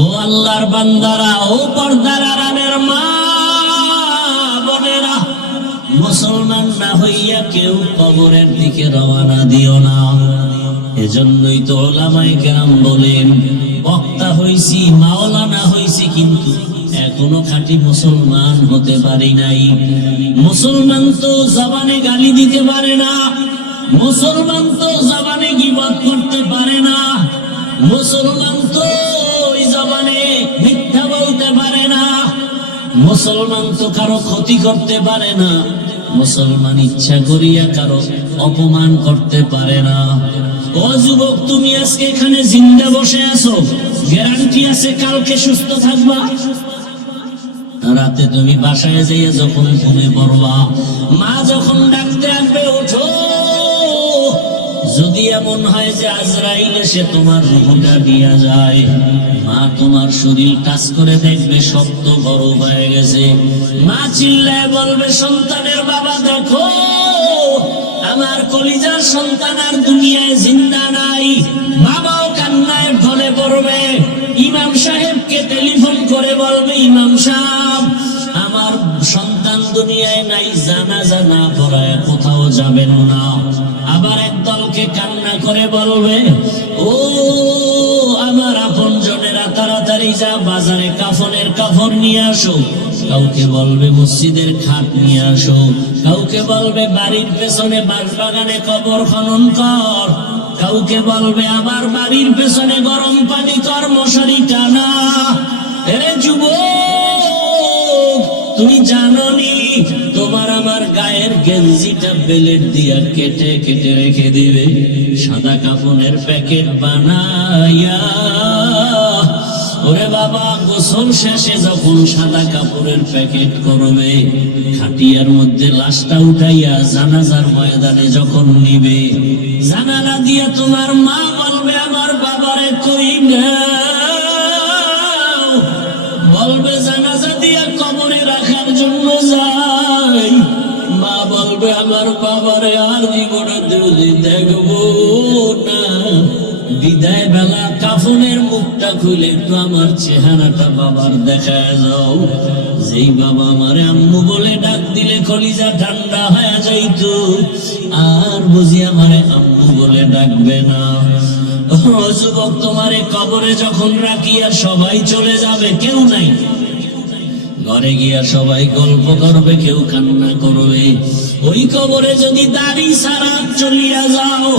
ও আল্লাহর বান্দারা, ও পর্দার আড়ালের মা বোনেরা, মুসলমান না হইয়া কেউ কবরের দিকে রওনা দিও না। এজন্যই তো উলামায়ে কেরাম বলেন, বক্তা হইছি, মাওলানা হইছি, কিন্তু এখনো খাঁটি মুসলমান হতে পারি নাই। মুসলমান তো জবানে গালি দিতে পারে না, মুসলমান তো জবানে গীবত করতে পারে না, মুসলমান তো জবানে মিথ্যা বলতে পারে না, মুসলমান তো কারো ক্ষতি করতে পারে না, মুসলমান ইচ্ছা করিয়া কারো অপমান করতে পারে না। ও যুবক, তুমি আজকে এখানে জিন্দা বসে আছো, গ্যারান্টি আছে কালকে সুস্থ থাকবা? রাতে তুমি বাসায় যাইয়া যখন ঘুমে পড়বা, মা যখন ডাকতে আসবে ওঠো, যদি এমন হয় যে আজরাইল এসে তোমার রূহটা নিয়ে যায়, মা তোমার শরীর টাচ করে দেখবে শক্ত গরম হয়ে গেছে, মা চিল্লায় বলবে, সন্তানের বাবা দেখো, আমার কলিজার সন্তান আর দুনিয়ায় জিন্দা নাই। বাবাও কান্নায় ঢলে পড়বে, ইমাম সাহেবকে টেলিফোন করে বলবে, ইমাম সাহেব আমার সন্তান দুনিয়ায় নাই, জানাজা না পড়ায় কোথাও যাবেন না। আবার একদলকে কান্না করে বলবে, ও আমার আপন জনেরা তাড়াতাড়ি যা বাজারে কাফনের কাপড় নিয়ে আসো। কাউকে বলবে মসজিদের খাট নিয়ে আসো, কাউকে বলবে বাড়ির পেছনে বাঁশবাগানে কবর খনন কর, কাউকে বলবে আমার বাড়ির পেছনে গরম পানি কর, মশারি টানা। এরে যুবক, তুমি জানোনি তোমার আমার গায়ের গেঞ্জিটা বেলেট দিয়া কেটে কেটে রেখে দিবে, সাদা কাফনের প্যাকেট বানাইয়া। ওরে বাবা, গোসল শেষে যখন সাদা কাপড়ের প্যাকেট করবে, খাটিয়ার মধ্যে লাশটা উঠাইয়া জানাজার ময়দানে যখন নিবে, জানালা দিয়া তোমার মা বলবে, আমার বাবারে কই নাও, বলবে জানাজা দিয়া কবরে রাখার জন্য যাই। মা বলবে, আমার বাবারে আর জীবনে দেখবো না, বিদায় বেলা কাফনের মুখটা খুলে একটু আমার চেহারাটা বাবার দেখায় যাও। যেই বাবা আমারে আম্মু বলে ডাক দিলে কলিজা ঠান্ডা হয়ে যাইতো, আর বুঝি আমারে আম্মু বলে ডাকবে না। ও যুবক, তোমারে কবরে যখন রাখিয়া সবাই চলে যাবে, কেউ নাই, ঘরে গিয়া সবাই গল্প করবে, কেউ কান্না করবে। ওই কবরে যদি দাড়ি ছাড়া চলিয়া যাও,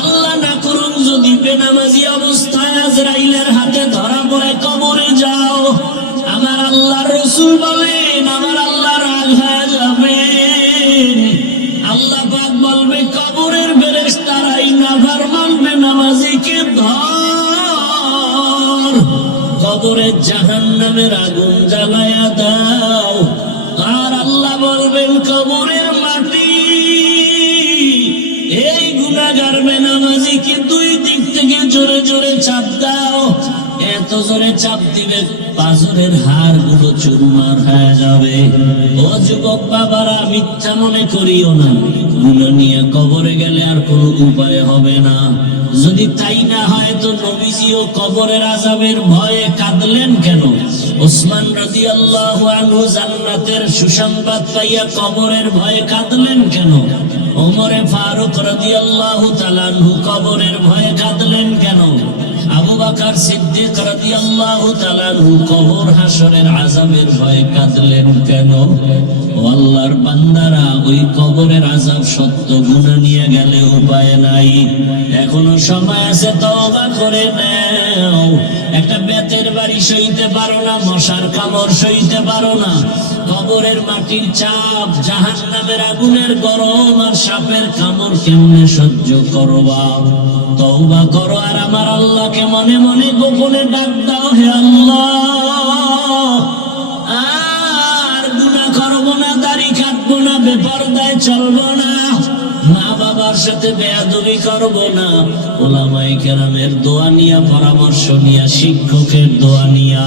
আল্লাহ না করুন যদি বেনামাজি অবস্থায় আজরাইলের হাতে ধরা পড়ে কবরে যাও, আমার আল্লাহর রাসূল বলেন, আমার আল্লাহ রাগ হয়ে যাবে। আল্লাহ পাক বলবে, কবরের ফেরেশতারাই নাফরমান বেনামাজিকে ধর, কবরে জাহান্নামের আগুন জ্বালায়া দাও। আর আল্লাহ বলবেন, কবরের মাটি এই গুনাহগার বেনামাজিকে দুই দিক থেকে জোরে জোরে চাপ দাও। এত জোরে চাপ দিবে পাজরের হাড় গুলো চুরমার হয়ে যাবে। ও যুবক বাবারা, মিথ্যা মনে করিও না, গুনাহ নিয়ে কবরে গেলে আর কোনো উপায় হবে না। যদি তাই না হয় তো নবীজিও কবরের আযাবের ভয়ে কাঁদলেন কেন? ওসমান রাদিয়াল্লাহু আনহু জান্নাতের সুসংবাদ পাইয়া কবরের ভয়ে কাঁদলেন কেন? ওমরে ফারুক রাদিয়াল্লাহু তাআলা আনহু কবরের ভয়ে কাঁদলেন কেন? আবু বকর সিদ্দিক রাদিয়াল্লাহু তাআলা আনহু কবর হাসরের আযাবের ভয়ে কাঁদলেন কেন? ও আল্লাহর বান্দারা, ওই কবরের আযাব সত্য, গুনাহ নিয়ে গেলে উপায় নাই, এখনো সময় আছে, তওবা করে নাও। একটা বেতের বাড়ি সইতে পারো না, মশার কামড় সইতে পারো না, কবরের মাটির চাপ, জাহান্নামের আগুনের গরম আর সাপের কামড় কেমনে সহ্য করবা? তওবা করো আর আমার আল্লাহকে মনে মনে গোপনে ডাক দাও, হে আল্লাহ, আর গুনাহ করবো না, দাড়ি কাটবো না, বেপরদায় চলবো না, মা বাবার সাথে বেয়াদবি করবো না, উলামায়ে কেরামের দোয়া নিয়া, পরামর্শ নিয়া, শিক্ষকের দোয়া নিয়া,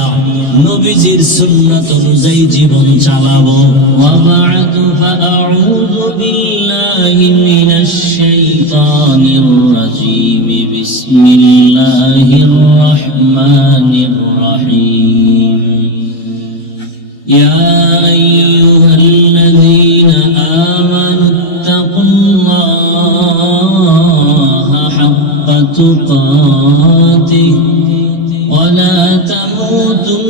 নবীজির সুন্নাত অনুযায়ী জীবন চালাবো। ওয়া বা'দু ফাআউযু বিল্লাহি মিনাশ শাইতানির রাজীম। বিসমিল্লাহির রহমানির রহিম। ولا تموتن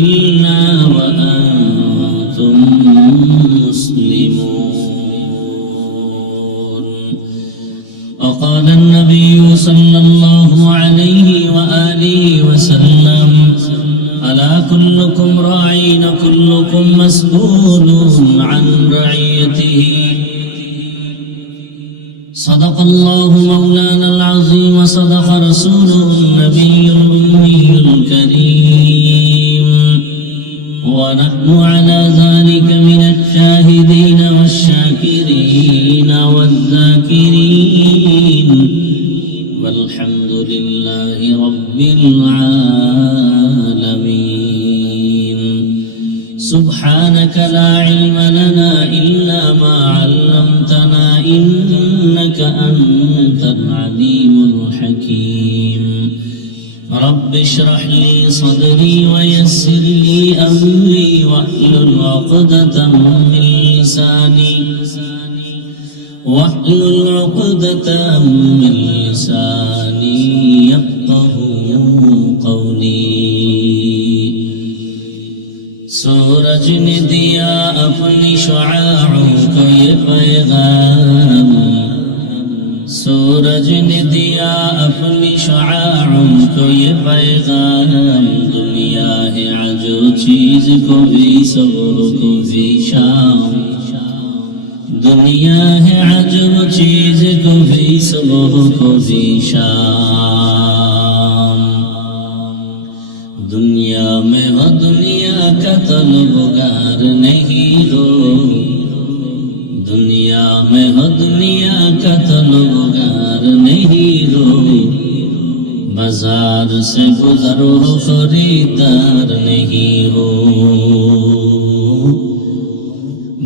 إلا وأنتم مسلمون. وقال النبي صلى الله عليه وآله وسلم ألا كلكم راعين كلكم مسؤول عن رعيته. صدق الله مولانا العظيم وصدق رسوله النبي الأمي الكريم، ونحن على ذلك من الشاهدين والشاكرين والذاكرين، والحمد لله رب العالمين. سبحانك لا علم لنا إلا ما علمتنا إنك أنت العليم الحكيم. رب اشرح لي صدري ويسر لي أمري واحلل عقدة من لساني يفقه قولي. सूरज ने दिया अपनी शुआओं को ये पैगाम, सूरज ने दिया अपनी शुआओं को ये पैगाम। दुनिया है अजो चीज को भी सबह को भी शाम, दुनिया है अजो चीज को भी सबह को भी शाम। दुनिया में हो दुनिया का तलबगार नहीं हो, दुनिया में हो दुनिया का तलबगार नहीं हो। बाजार से गुजरो खरीदार नहीं हो,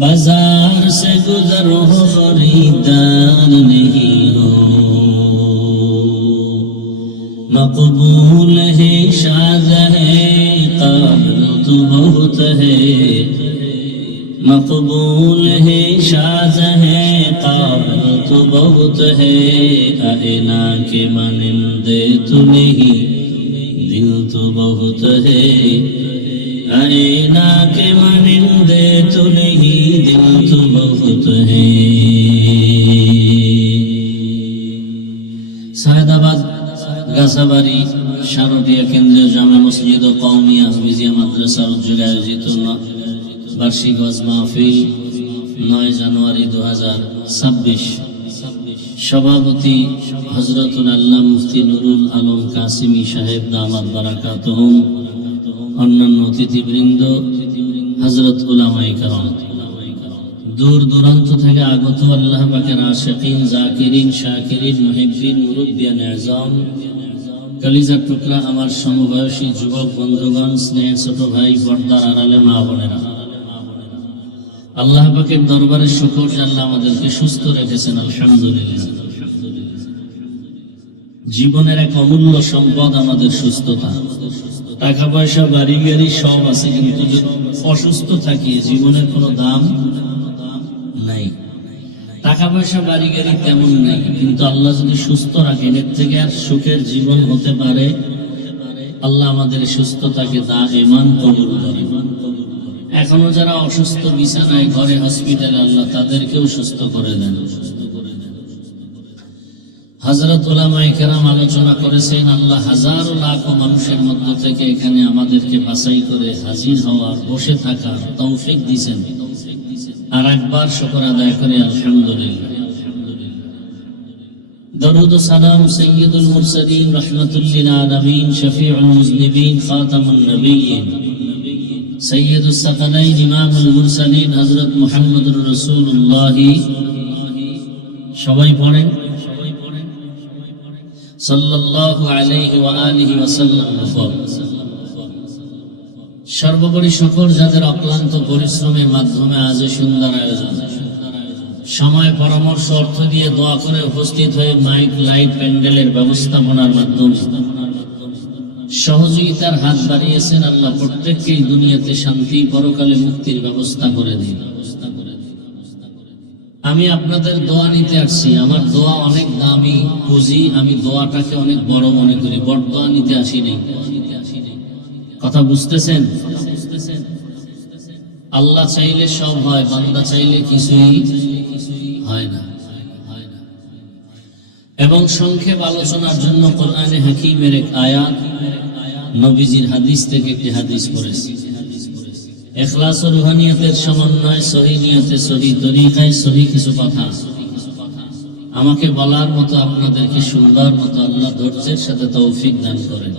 बाजार से गुजरो खरीदार नहीं हो। मकबूल है शाद है काबिल तो बहुत है, मकबूल है शाद है काबिल तो बहुत है। आईना के मानिंदे तो नहीं दिल तो बहुत है, आईना के मानिंदे तो नहीं दिल तो बहुत है। सायदाबाद গাছাবাড়ি শারদিয়া কেন্দ্রীয় জামে মসজিদ ও কওমিয়া হাফিজিয়া মাদ্রাসার উদ্যোগে আয়োজিত বার্ষিক ওয়াজ মাহফিল 9 জানুয়ারি 2026। সভাপতি হযরতুল আল্লাহ মুফতি নুরুল আলম কাসিমি সাহেব দামাত বারাকাতুহুম, অন্যান্য অতিথিবৃন্দ, হযরত উলামায়ে কেরাম, দূর দূরান্ত থেকে আগত আল্লাহ পাকের আশিকিন, জাকিরিন, শাকিরিন, মুহিব্বিন, মুরব্বিয়ান আযম, কলিজার টুকরা আমার সমবয়সী যুবক বন্ধুগণ, স্নেহের ছোট ভাই, পর্দার আড়ালে মা বোনেরা, আল্লাহ পাকের দরবারে শুকর যে আল্লাহ আমাদেরকে সুস্থ রেখেছেন, আলহামদুলিল্লাহ। জীবনের এক অমূল্য সম্পদ আমাদের সুস্থতা। টাকা পয়সা বাড়ি গাড়ি সব আছে, কিন্তু যদি অসুস্থ থাকি জীবনের কোনো দাম নাই। টাকা পয়সা বাড়ি গাড়ি তেমন নাই, কিন্তু আল্লাহ যদি সুস্থ রাখেন এর থেকে আর সুখের জীবন হতে পারে। আল্লাহ আমাদের সুস্থতাকে দাইমান কবুল করেন। এখনো যারা অসুস্থ বিছানায় ঘরে হসপিটালে, আল্লাহ তাদেরকেও সুস্থ করে দেন। হযরত উলামায়ে কেরাম আলোচনা করেছেন, আল্লাহ হাজারো লাখো মানুষের মধ্য থেকে এখানে আমাদেরকে বাছাই করে হাজির হওয়ার, বসে থাকার তৌফিক দিয়েছেন। আর একবার শুকর আদায় করি আলহামদুলিল্লাহ। দরুদ ও সালাম সাইয়্যিদুল মুরসালিন রাহমাতুল লিল আলামিন শফিউল মুজনিবিন খাতামুন নবিয়্যিন সাইয়্যিদুস সাকালাইন ইমামুল মুরসালিন হযরত মুহাম্মদুর রাসূলুল্লাহ সবাই পড়েন সাল্লাল্লাহু আলাইহি ওয়া আলিহি ওয়াসাল্লাম। সর্বোপরি শুকর যাদের অক্লান্ত পরিশ্রমের মাধ্যমে আজ সুন্দর আয়োজন, সময়, পরামর্শ, অর্থ দিয়ে দোয়া করে উপস্থিত হয়ে মাইক, লাইট, প্যান্ডেলের ব্যবস্থাপনার মাধ্যমে সহযোগিতার হাত বাড়িয়েছেন। আল্লাহ প্রত্যেককেই দুনিয়াতে শান্তি, পরকালে মুক্তির ব্যবস্থা করে দিন। আমি আপনাদের দোয়া নিতে আসছি। আমার দোয়া অনেক দামি পুঁজি, আমি দোয়াটাকে অনেক বড় মনে করি, বড় দোয়া নিতে আসিনি। কথা বুঝতেছেন? আল্লাহ চাইলে সব হয়, বান্দা চাইলে কিছুই হয় না। এবং সংক্ষেপ আলোচনার জন্য কোরআনে হাকিমের এক আয়াত, নবীজির হাদিস থেকে একটি হাদিস পড়েছি। ইখলাস ও রুহানিয়তের সমন্বয়, সহি নিয়তে, সহি তরিকায়, সহি কিছু কথা আমাকে বলার মতো, আপনাদেরকে শুনবার মতো আল্লাহ ধৈর্যের সাথে তৌফিক দান করেন।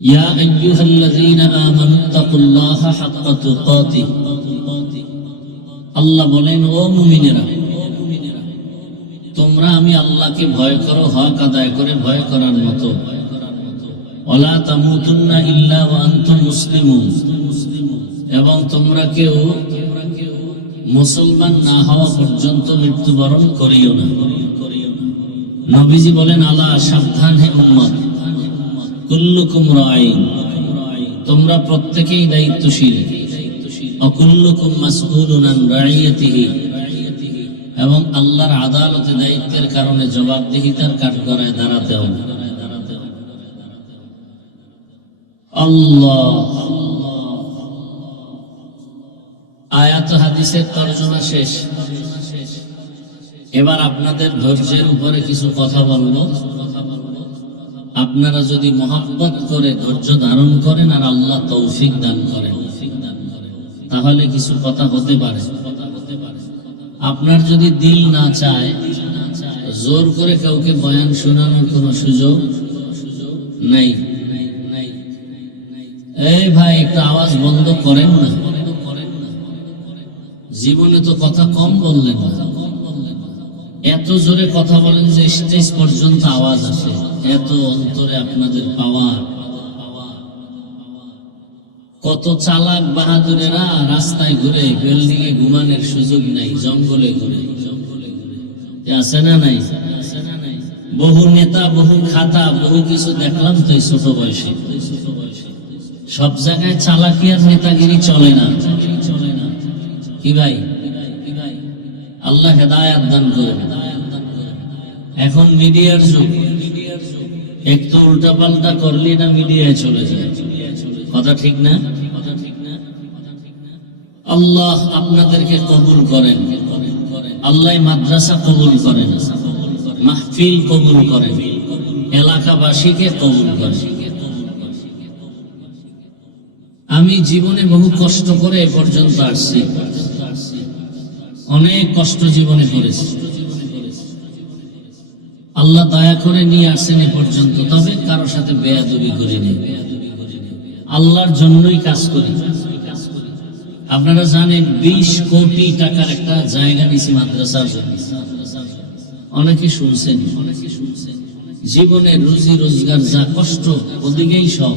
ইয়া আইয়ুহাল্লাযীনা আমানুত্তাকুল্লাহা হাক্কা তুকাতিহ, আল্লাহ বলেন, ও মুমিনেরা, তোমরা আমি আল্লাহকে ভয় করো, হক আদায় করে ভয় করার মতো। ওয়ালা তামুতুন্না ইল্লা ওয়া আনতুম মুসলিমুন, এবং তোমরা কেউ মুসলমান না হওয়া পর্যন্ত মৃত্যুবরণ করিও না। নবীজি বলেন, আলা সাবধান হে উম্মত, কুল্লুকুম রাঈন, তোমরা প্রত্যেকেই দায়িত্বশীল। ওয়া কুল্লুকুম মাসউলুন আন রাইয়াতিহি, এবং আল্লাহর আদালতে দায়িত্বের কারণে জবাবদিহিতার কাঠগড়ায় দাঁড়াতে হবে। আল্লাহ, আয়াত হাদিসের তরজমা শেষ। এবার আপনাদের ধৈর্যের উপরে কিছু কথা বলবো। আপনারা যদি মহব্বত করে ধৈর্য ধারণ করেন আর আল্লাহ তৌফিক দান করেন, তাহলে কিছু কথা হতে পারে। আপনার যদি দিল না চায়, জোর করে কাউকে বয়ান শোনানোর কোনো সুযোগ নেই। এই ভাই, একটু আওয়াজ বন্ধ করেন না। জীবনে তো কথা কম বললেন না, এত জোরে কথা বলেন যে স্টেজ পর্যন্ত আওয়াজ আসে। এত অন্তরে আপনাদের পাওয়ার। কত চালাক বাহাদুরেরা রাস্তায় ঘুরে, বিল্ডিং এ ঘুমানোর সুযোগ নাই, জঙ্গলে ঘুরে, আছে না নাই? বহু নেতা, বহু খাতা, বহু কিছু দেখলাম তো এই ছোট বয়সে। সব জায়গায় চালাকি আর নেতাগিরি চলে না। কি ভাই? আল্লাহ হেদায়েত দান করেন। এখন মিডিয়ার যুগ, একটু উল্টা পাল্টা করলি না মিডিয়ায় চলে যায়। কথা ঠিক না? আল্লাহ আপনাদেরকে কবুল করেন। আল্লাহ মাদ্রাসা কবুল করেন, মাহফিল কবুল করেন, এলাকাবাসীকে কবুল করেন। আমি জীবনে বহু কষ্ট করে এ পর্যন্ত আসছি, অনেক কষ্ট জীবনে করেছি। আল্লাহ দয়া করে নিয়ে আসেন এ পর্যন্ত, তবে কারো সাথে বেয়াদবি করিনি। আল্লাহর জন্যই কাজ করি। আপনারা জানেন 20 কোটি টাকার একটা জায়গা নিয়েছি মাদ্রাসার জন্য। অনেকে শুনছেন। জীবনে রুজি রোজগার যা কষ্ট, ওদিকেই সব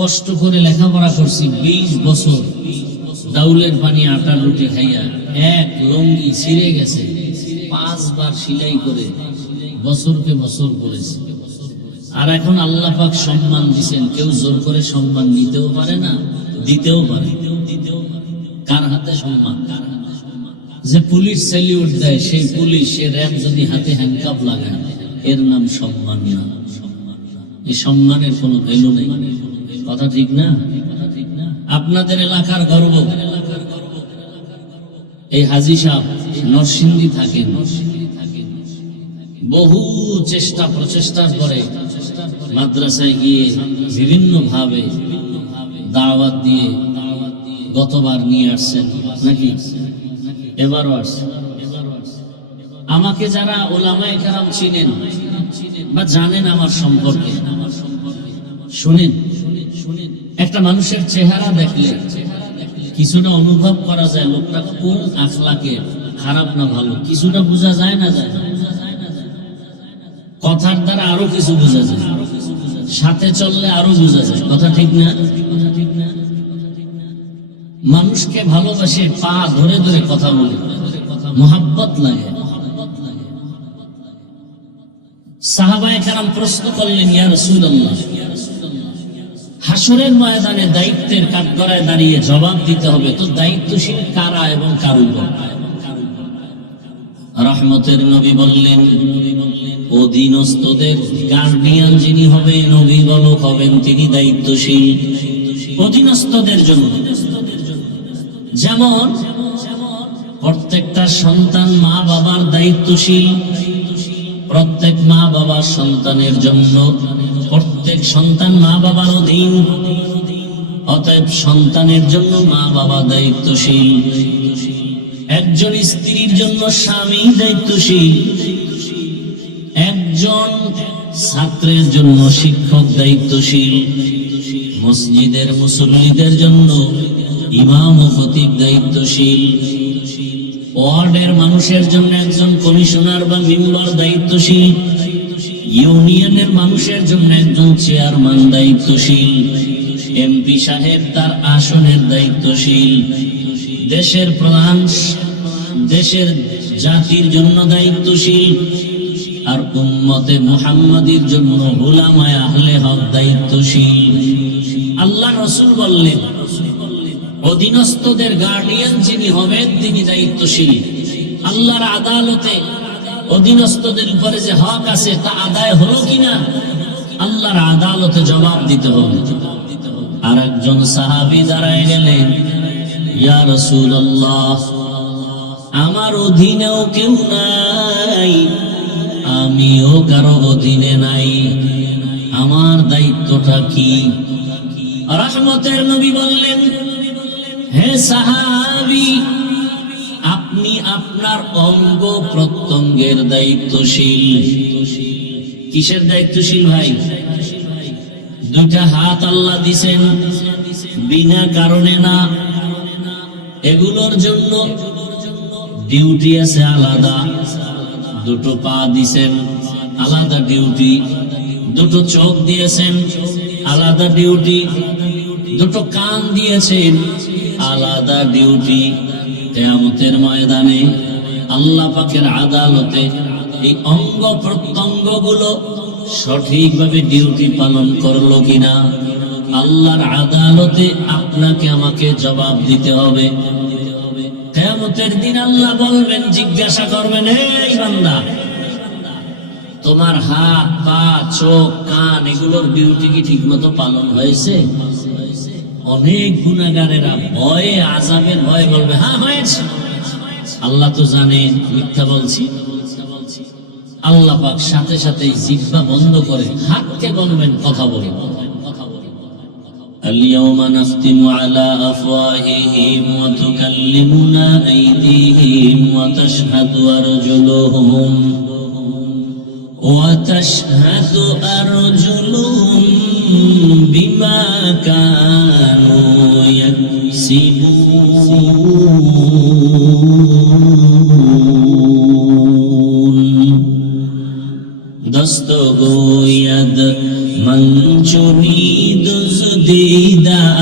কষ্ট করে লেখাপড়া করছি 20 বছর। ডাউলের পানি আটার রুটি খাইয়া এক লঙ্গি ছিঁড়ে গেছে, 5 বার সেলাই করে বছরকে বছর করেছি। আর এখন আল্লাহ পাক সম্মান দিচ্ছেন। কেউ জোর করে সম্মান নিতেও পারে না, দিতেও পারে। কার হাতে সম্মান? যে পুলিশ স্যালিউট দেয়, সেই পুলিশ, সে র‍্যাব যদি হাতে হ্যান্ডকাপ লাগায়, এর নাম সম্মান না। এই সম্মানের কোনো ভ্যালু নেই। কথা ঠিক না? আপনাদের এলাকার গর্ব এই হাজী সাহেব নরসিংদী থাকেন। বহু চেষ্টা প্রচেষ্টার পরে মাদ্রাসায় গিয়ে বিভিন্ন ভাবে দাওয়াত দিয়ে গতবার নিয়ে আসছেন নাকি? এবারও আসছেন। আমাকে যারা ওলামায়ে কেরাম চিনেন বা জানেন আমার সম্পর্কে, শুনেন, একটা মানুষের চেহারা দেখলে কিছুটা অনুভব করা যায় লোকটা কোন আখলাকের, খারাপ না ভালো, কিছুটা বোঝা যায় না? যায়। কথার দ্বারা আরো কিছু বোঝা যায়, সাথে চললে আরো বোঝা যায়। কথা ঠিক না? মানুষকে ভালোবাসে, পা ধরে ধরে কথা বলে, মোহাব্বত লাগে। সাহাবায়ে কেরাম প্রশ্ন করলেন, ইয়া রাসূলুল্লাহ, হাসরের ময়দানে দায়িত্বের কাঠগড়ায় দাঁড়িয়ে জবাব দিতে হবে। তো দায়িত্বশীল কারা এবং কার উপর? রহমতের নবী বললেন, অধীনস্থদের গার্ডিয়ান যিনি হবেন, অভিভাবক হবেন, তিনি দায়িত্বশীল অধীনস্থদের জন্য। যেমন প্রত্যেকটা সন্তান মা বাবার দায়িত্বশীল, প্রত্যেক মা বাবার সন্তানের জন্য, প্রত্যেক সন্তান মা বাবার অধীন, অতএব সন্তানের জন্য মা বাবা দায়িত্বশীল। একজন স্ত্রীর জন্য স্বামী দায়িত্বশীল, একজন ছাত্রের জন্য শিক্ষক দায়িত্বশীল, মসজিদের মুসল্লিদের জন্য ইমাম ও খতিব দায়িত্বশীল, ওয়ার্ডের মানুষের জন্য একজন কমিশনার বা মেম্বার দায়িত্বশীল, ইউনিয়নের মানুষের জন্য একজন চেয়ারম্যান দায়িত্বশীল, এমপি সাহেব তার আসনের দায়িত্বশীল, দেশের প্রধান দেশের জাতির জন্য দায়িত্বশীল, আর উম্মতে মুহাম্মাদির জন্য উলামায়ে আহলে হক দায়িত্বশীল। আল্লাহ রাসূল বললেন, অধীনস্থদের গার্ডিয়ান যিনি হবেন তিনি দায়িত্বশীল। আল্লাহর আদালতে অধীনস্থদের উপরে যে হক আছে তা আদায় হলো কিনা আল্লাহর আদালতে জবাব দিতে হবে। আর একজন সাহাবী দাঁড়ায় গেলেন, ইয়া রাসূলুল্লাহ, আমার অধীনেও কেউ নাই, আমিও কারো অধীনে নাই, আমার দায়িত্বটা কি? রহমতের নবী বললেন, হে সাহাবী, আপনি আপনার অঙ্গ প্রত্যঙ্গের দায়িত্বশীল। কিসের দায়িত্বশীল ভাই? দুইটা হাত আল্লাহ দিছেন বিনা কারণে না, এগুলোর জন্য ডিউটি আছে আলাদা। দুটো পা দিছেন, আলাদা ডিউটি। দুটো চোখ দিয়েছেন, আলাদা ডিউটি। দুটো কান দিয়েছেন, আলাদা ডিউটি। কিয়ামতের ময়দানে আল্লাহ পাকের আদালতে এই অঙ্গ প্রত্যঙ্গ গুলো সঠিকভাবে ডিউটি পালন করলো কিনা আল্লাহর আদালতে আপনাকে আমাকে জবাব দিতে হবে। কিয়ামতের দিন আল্লাহ বলবেন, জিজ্ঞাসা করবেন, এই বান্দা, তোমার হাত, পা, চোখ, কান এগুলোর ডিউটি কি ঠিকমতো পালন হয়েছে? অনেক গুনাহগারেরা ভয়ে, আযাবের ভয়ে বলবে, হ্যাঁ হয়েছে। আল্লাহ তো জানে মিথ্যা বলছি। আল্লাহ পাক সাথে সাথে জিহ্বা বন্ধ করে হাতকে বলবেন, কথা বলো। اليوم نختم على أفواههم وتكلمنا أيديهم وتشهد أرجلهم بما كانوا يكسبون دست گوید من چنی دزدیدم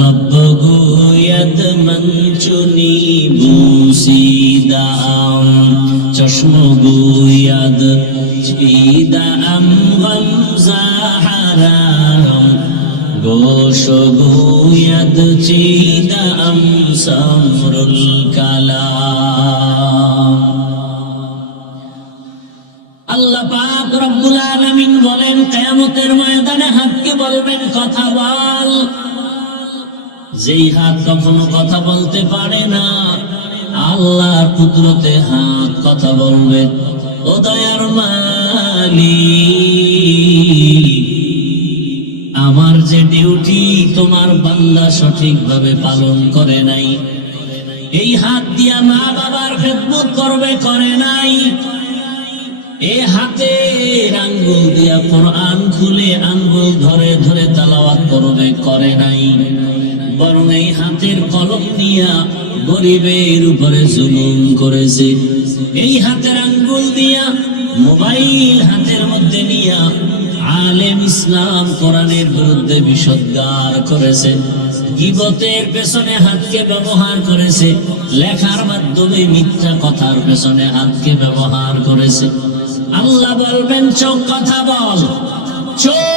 لب گوید من چنی بوسیدم چشم گوید چیدم غمزه حرام گوش گوید چیدم سمر الکلام আল্লাহ পাক রব্বুল আলামিন বলেন, কিয়ামতের ময়দানে হাতকে বলবেন, কথা বল। যেই হাত কখনো কথা বলতে পারে না, আল্লাহর কুদরতে হাত কথা বলবে। ও দয়ার মালিক, আমার যে ডিউটি তোমার বান্দা সঠিকভাবে পালন করে নাই, এই হাত দিয়া মা বাবার খেদমত করবে, করে নাই। এ হাতের আঙ্গুল দিয়া কোরআন খুলে আঙ্গুল ধরে ধরে তেলাওয়াত করবে, করে নাই। বরং এই হাতের কলম নিয়া গরিবের উপরে জুলুম করেছে। এই হাতের আঙ্গুল দিয়া মোবাইল হাতের মধ্যে নিয়া আলেম ইসলাম কোরআনের বিরুদ্ধে বিষোদ্গার করেছে। গীবতের পেছনে হাতকে ব্যবহার করেছে, লেখার মাধ্যমে মিথ্যা কথার পেছনে হাতকে ব্যবহার করেছে। আল্লাহ বলবেন, চোখ কথা বল, চোখ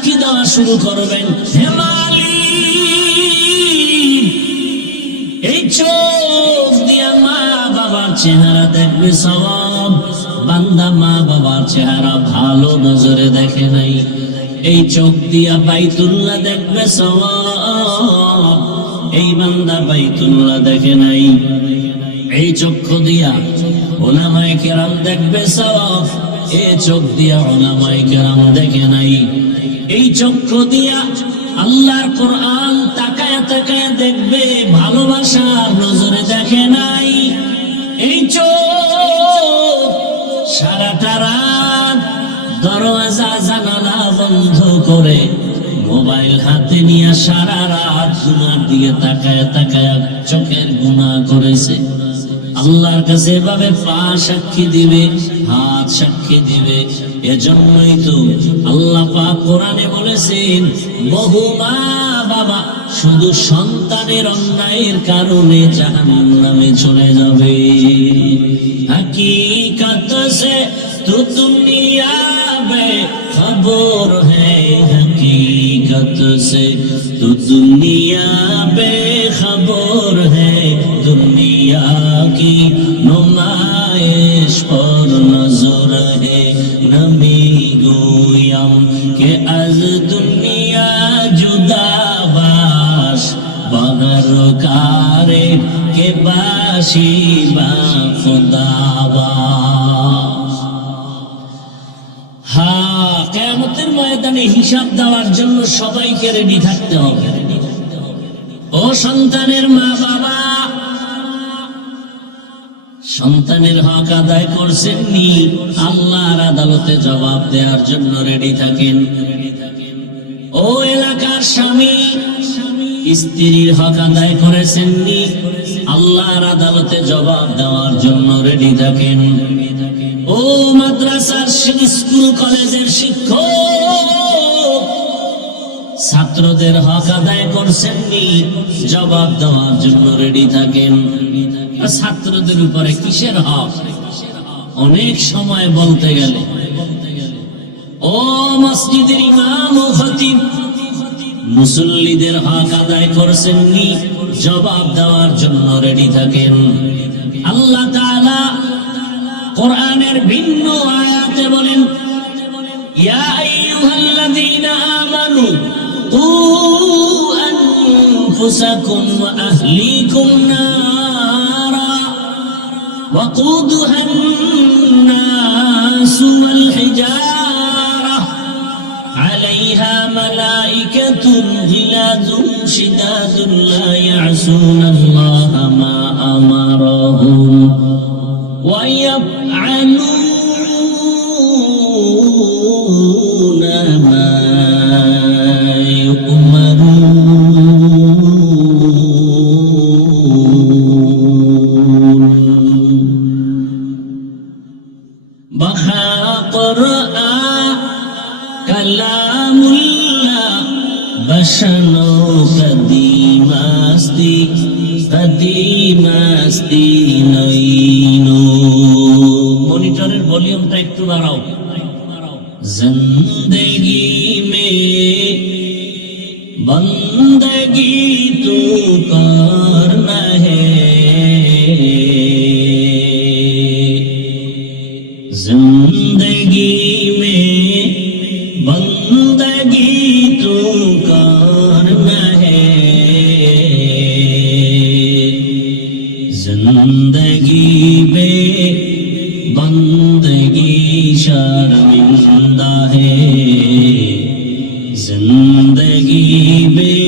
সাক্ষী দেওয়া শুরু করবেন, হে মালিক, এই চোখ দিয়া মা বাবার চেহারা দেখবে সওয়াব। বান্দা মা বাবার চেহারা ভালো নজরে দেখে নাই, এই চোখ দিয়া বাইতুল্লাহ দেখবে সওয়াব। এই বান্দা বাইতুল্লাহ দেখে নাই, এই চক্ষু দিয়া উলামায়ে কেরাম দেখবে সওয়াব। এই চোখ দিয়া উলামায়ে কেরাম দেখে নাই, এই চক্ষু দিয়া আল্লাহর কোরআন তাকায়া তাকায়া দেখবে, ভালোবাসার নজরে দেখে নাই। এই চোখ সারাটা রাত দরওয়াজা জানালা বন্ধ করে মোবাইল হাতে নিয়ে সারা রাত গুনার দিকে তাকায়া তাকায়া চোখের গুনাহ করেছে। আল্লাহর কাছে এভাবে পা সাক্ষী দিবে, হাত সাক্ষী দিবে। এজন্যই তো আল্লাহ পাক কোরআনে বলেছেন, বহু মা বাবা শুধু সন্তানের অন্যায়ের কারণে জাহান্নামে চলে যাবে। হकीकत से तो दुनिया बेखबर है, हकीकत से तो दुनिया बेखबर है, दुनिया की नुमाइश पर नजर है। नबी गोयम के अज दुनिया जुदा बाश, बगर कारे के बाशी बा खुदाबाश। হ্যাঁ, কিয়ামতের ময়দানে হিসাব দেওয়ার জন্য সবাইকে রেডি থাকতে হবে। ও সন্তানের মা বাবা, সন্তানের হক আদায় করছেননি, আল্লাহর আদালতে জবাব দেওয়ার জন্য রেডি থাকেন। ও এলাকার স্বামী, স্ত্রীর হক আদায় করেছেননি, আল্লাহর আদালতে জবাব দেওয়ার জন্য রেডি থাকেন। ও মাদ্রাসার স্কুল কলেজের শিক্ষক, ছাত্রদের হক আদায় করছেননি, জবাব দেওয়ার জন্য রেডি থাকেন। ছাত্রদের উপরে কিসের হক? অনেক সময় বলতে গেলে ও মসজিদের ইমাম ও খতিব, মুসল্লিদের হক আদায় করছেননি, জবাব দেওয়ার জন্য রেডি থাকেন। আল্লাহ তাআলা কোরআনের ভিন্ন আয়াতে বলেন, ইয়া আইয়ুহাল্লাযীনা আমানু কু আনফুসাকুম ওয়া আহলিকুম নারা ওয়াকুদুহান নাসু ওয়াল হিজারা আলাইহা মালাইকাতুন গিলাযুন শিদাদুন লা ইয়াসুনাল্লাহা মা আমারাহুম ويفعلون ما يؤمرون بخاقرآ كلام الله بشنو قديماستی قديماستی نينو মনিটরের ভলিউমটা একটু বাড়াও। জিন্দেগি মে বন্দগি তু করনা হে, জিন্দেগি মে বন্দগি তু করনা হে, जिंदगी में बंदगी शर्मिंदा है, जिंदगी में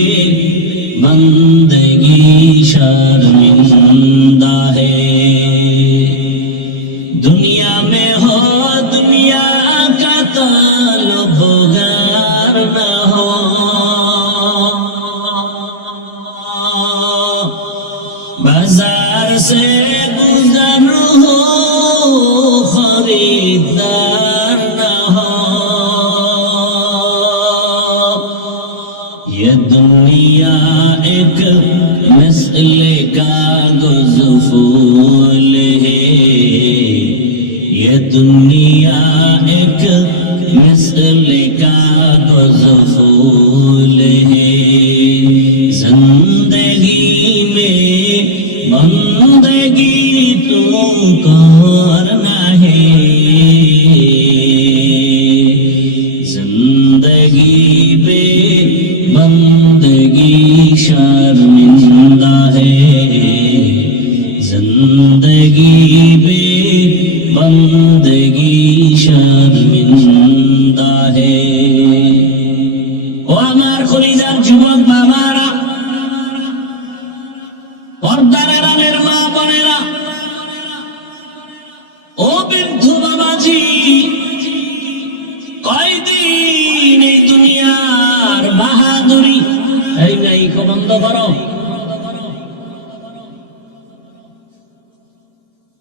बंदगी शर्मिंदा है। दुनिया में हो दुनिया का तलबगार न हो, बाजार से गुजर हो खरीदार न हो। ये दुनिया एक मिसले कागज़ फूल है, ये दुनिया एक मिसले कागज़ बंदगी तो करना है, जिंदगी बे बंदगी शर्मिंदा है, जिंदगी बे बंदगी शर्मिंदा है। ও আমার কলিজার যুবক বাবারা, পর্দার আড়ালের মা বোনেরা, ও বৃদ্ধ বাবাজি, কয়দিন এই দুনিয়ার বাহাদুরি, এই মাইক বন্ধ করো,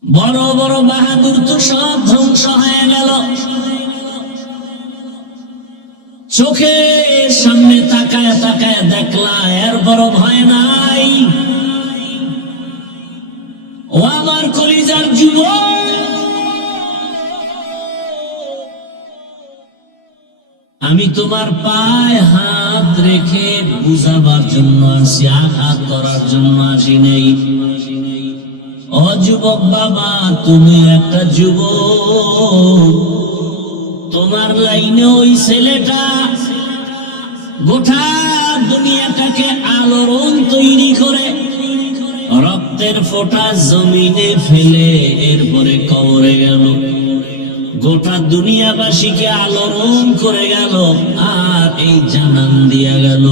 বড় বড় বাহাদুর তো সব ধ্বংস হয়ে গেল। চোখের সামনে তাকায় তাকায় দেখলা, এর বড় ভয় নাই। ও আমার কলিজার যুবক, আমি তোমার পায়ে হাত রেখে বুঝাবার জন্য আসি, আঘাত করার জন্য আসি নাই। ও যুবক বাবা, তুমি একটা যুবক, তোমার লাইনে ওই ছেলেটা গোটা দুনিয়াটাকে আলোড়ন তৈরি করে রক্তের ফোঁটা জমিনে ফেলে এরপরে কবরে গেল, গোটা দুনিয়াবাসীকে আলোড়ন করে গেল, আর এই জানান দিয়া গেল।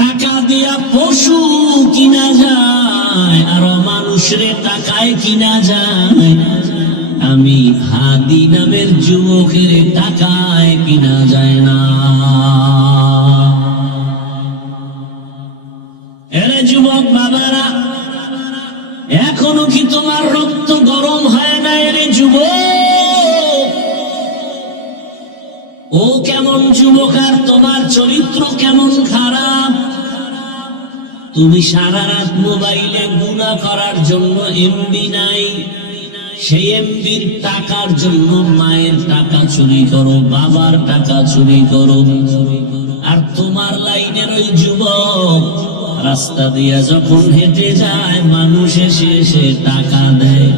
টাকা দিয়া পশু কিনা যায়, আর মানুষরে টাকায় কিনা যায়, আমি হাদি নামের যুবকের টাকায় কিনা যায় না। এরে যুবক বাবারা, এখনো কি তোমার রক্ত গরম হয় না? এরে যুবক, ও কেমন যুবক, আর তোমার চরিত্র কেমন খারাপ। তুমি সারা রাত মোবাইলে গুনাহ করার জন্য এমবি নাই, সেই এমবির টাকার জন্য মায়ের টাকা চুরি করো, বাবার টাকা চুরি করো। আর তোমার লাইনের ওই যুবক রাস্তা দিয়া যখন হেঁটে যায়, মানুষ এসে এসে টাকা দেয়।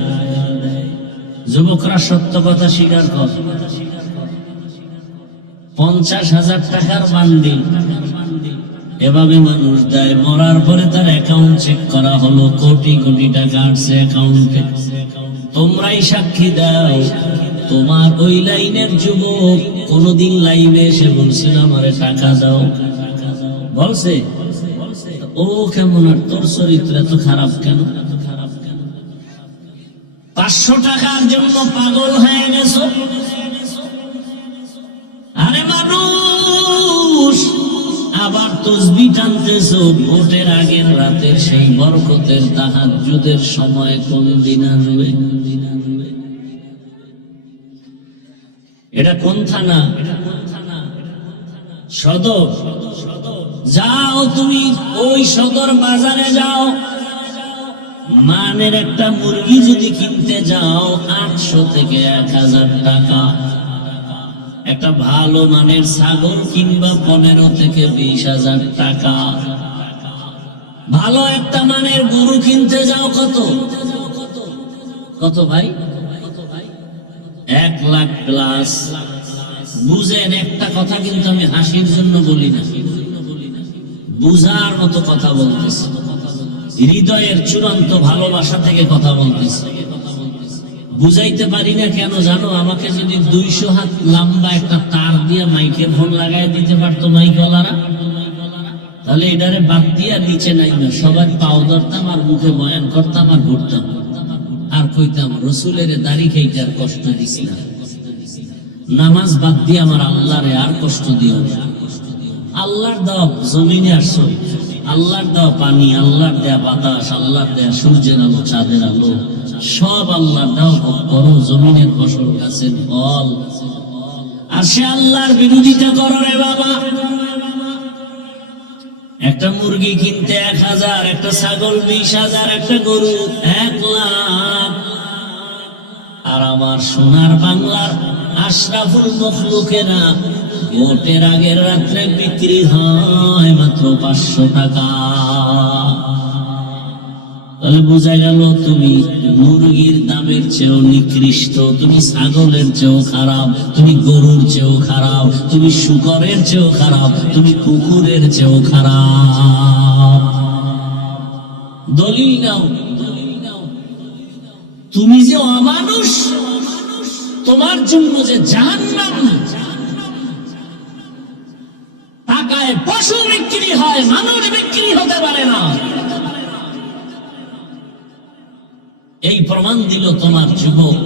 যুবকরা সত্য কথা স্বীকার কর, 50,000 টাকার বান্ডিল এভাবে মানুষ দেয়। মরার পরে তার অ্যাকাউন্ট চেক করা হলো, কোটি কোটি টাকা আসছে অ্যাকাউন্টে। তোমরাই সাক্ষী দাও, তোমার ওই লাইনের যুবক কোনদিন লাইভে এসে বলছিল আমারে টাকা দাও? বলছে? ও কেমন, আর তোর চরিত্র এত খারাপ কেন? 500 টাকার জন্য পাগল হয়ে গেছো? আরে মানুষ, আবার তসবিহ টানতেছো ভোটের আগের রাতের সেই বরকতের তাহাজ্জুদের সময় কোন দিন আসবে? এটা কোন থানা? সদর। যাও তুমি ওই সদর বাজারে যাও, মানের একটা মুরগি যদি কিনতে যাও 800 থেকে 1000 টাকা। একটা ভালো মানের ছাগল কিনবা 15 থেকে 20,000 টাকা। ভালো একটা মানের গরু কিনতে যাও কত কত ভাই? 1 লাখ প্লাস। বুঝেন একটা কথা, কিন্তু আমি হাসির জন্য বলি না, বুঝার মতো কথা বলতেছি, হৃদয়ের চূড়ান্ত ভালোবাসা থেকে কথা বলতেছি। বুঝাইতে পারি না কেন জানো? আমাকে যদি 200 হাত লম্বা একটা তার দিয়ে মাইকের ফোন লাগাই দিতে পারতো মাইকওয়ালারা, তাহলে এটারে বাদ দিয়া নিচে নাই না, সবাই পাও ধরতাম আর মুখে বয়ান করতাম আর ঘুরতাম আর কইতাম রসুলের দাড়ি খাইতে আর কষ্ট দিস না, নামাজ বাদ দিয়ে আমার আল্লাহরে আর কষ্ট দিও না। আল্লাহর দেওয়া জমিনে আসছো, আল্লাহর দেওয়া পানি, আল্লাহর দেয়া বাতাস, আল্লাহর দেয়া সূর্যের আলো, চাঁদের আলো, সব আল্লাহর দেওয়া ভোগ করো। জমিনের ফসল, গাছের ফল, আর সে আল্লাহর বিরোধিতা করো রে বাবা। একটা মুরগি কিনতে 1000, একটা ছাগল 20,000, একটা গরু 1 লাখ। আর আমার সোনার বাংলার আশরাফুল মখলুকেরা ভোটের আগের রাত্রে বিক্রি হয় মাত্র 500 টাকা। তাহলে বোঝা গেল তুমি মুরগির দামের চেয়েও নিকৃষ্ট, তুমি ছাগলের চেয়েও খারাপ, তুমি গরুর চেয়েও খারাপ, তুমি শূকরের চেয়েও খারাপ, তুমি কুকুরের চেয়েও খারাপ। দলিল নাও। তুমি যে অমানুষ, তোমার জন্য যে জাহান্নাম। টাকায় পশু বিক্রি হয়, মানুষ বিক্রি হতে পারে না। এই প্রমাণ দিল তোমার যুবক।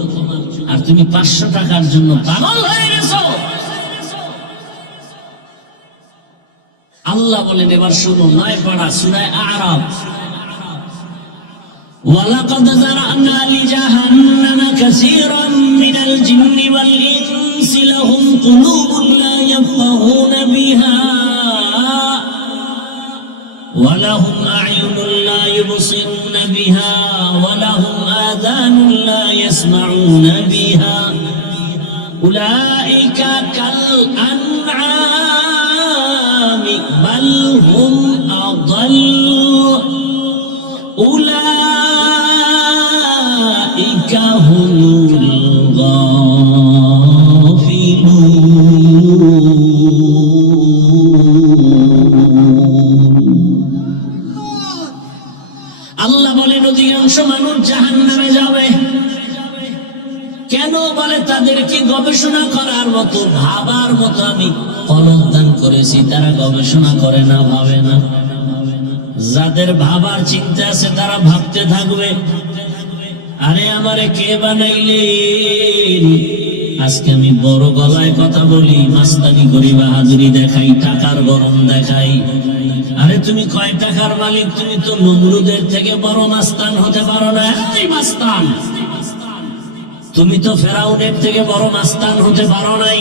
আর তুমি 500 টাকার জন্য পাগল হয়ে গেছো। আল্লাহ বলেন, এবার শুনো 9 পারা সূরা আরাফ, ওয়ালাকাদ যারানা লিজাহান্নামা কাসীরাম মিনাল জিন্নি ওয়াল ইনসি লাহুম কুলুবুন লা ইয়াফকাহুনা বিহা ওয়া লাহুম আ'য়ুনুন লা ইবসিরুনা বিহা ওয়া লাহুম আযানুন লা ইয়াসমাউনা বিহা উলাইকা কাল আন'আমি বাল হুম আযাল উলাইকা হুমুল আল্লাহ বলেন অধিকাংশ মানুষ জাহান্নামে যাবে। কেন বলে? তাদেরকে গবেষণা করার মতো, ভাবার মতো আমি কলম দান করেছি, তারা গবেষণা করে না, ভাবে না। যাদের ভাবার চিন্তা আছে তারা ভাবতে থাকবে, আরে আমারে কে বানাইলেন? আজকে আমি বড় গলায় কথা বলি, মাস্তানি করি, বাহাদুরি দেখাই, টাকার গরম দেখাই। আরে তুমি কয় টাকার মালিক? তুমি তো নমরুদের থেকে বড় মাস্তান হতে পারো না। এই মাস্তান, তুমি তো ফেরাউনের থেকে বড় মাস্তান হতে পারো নাই,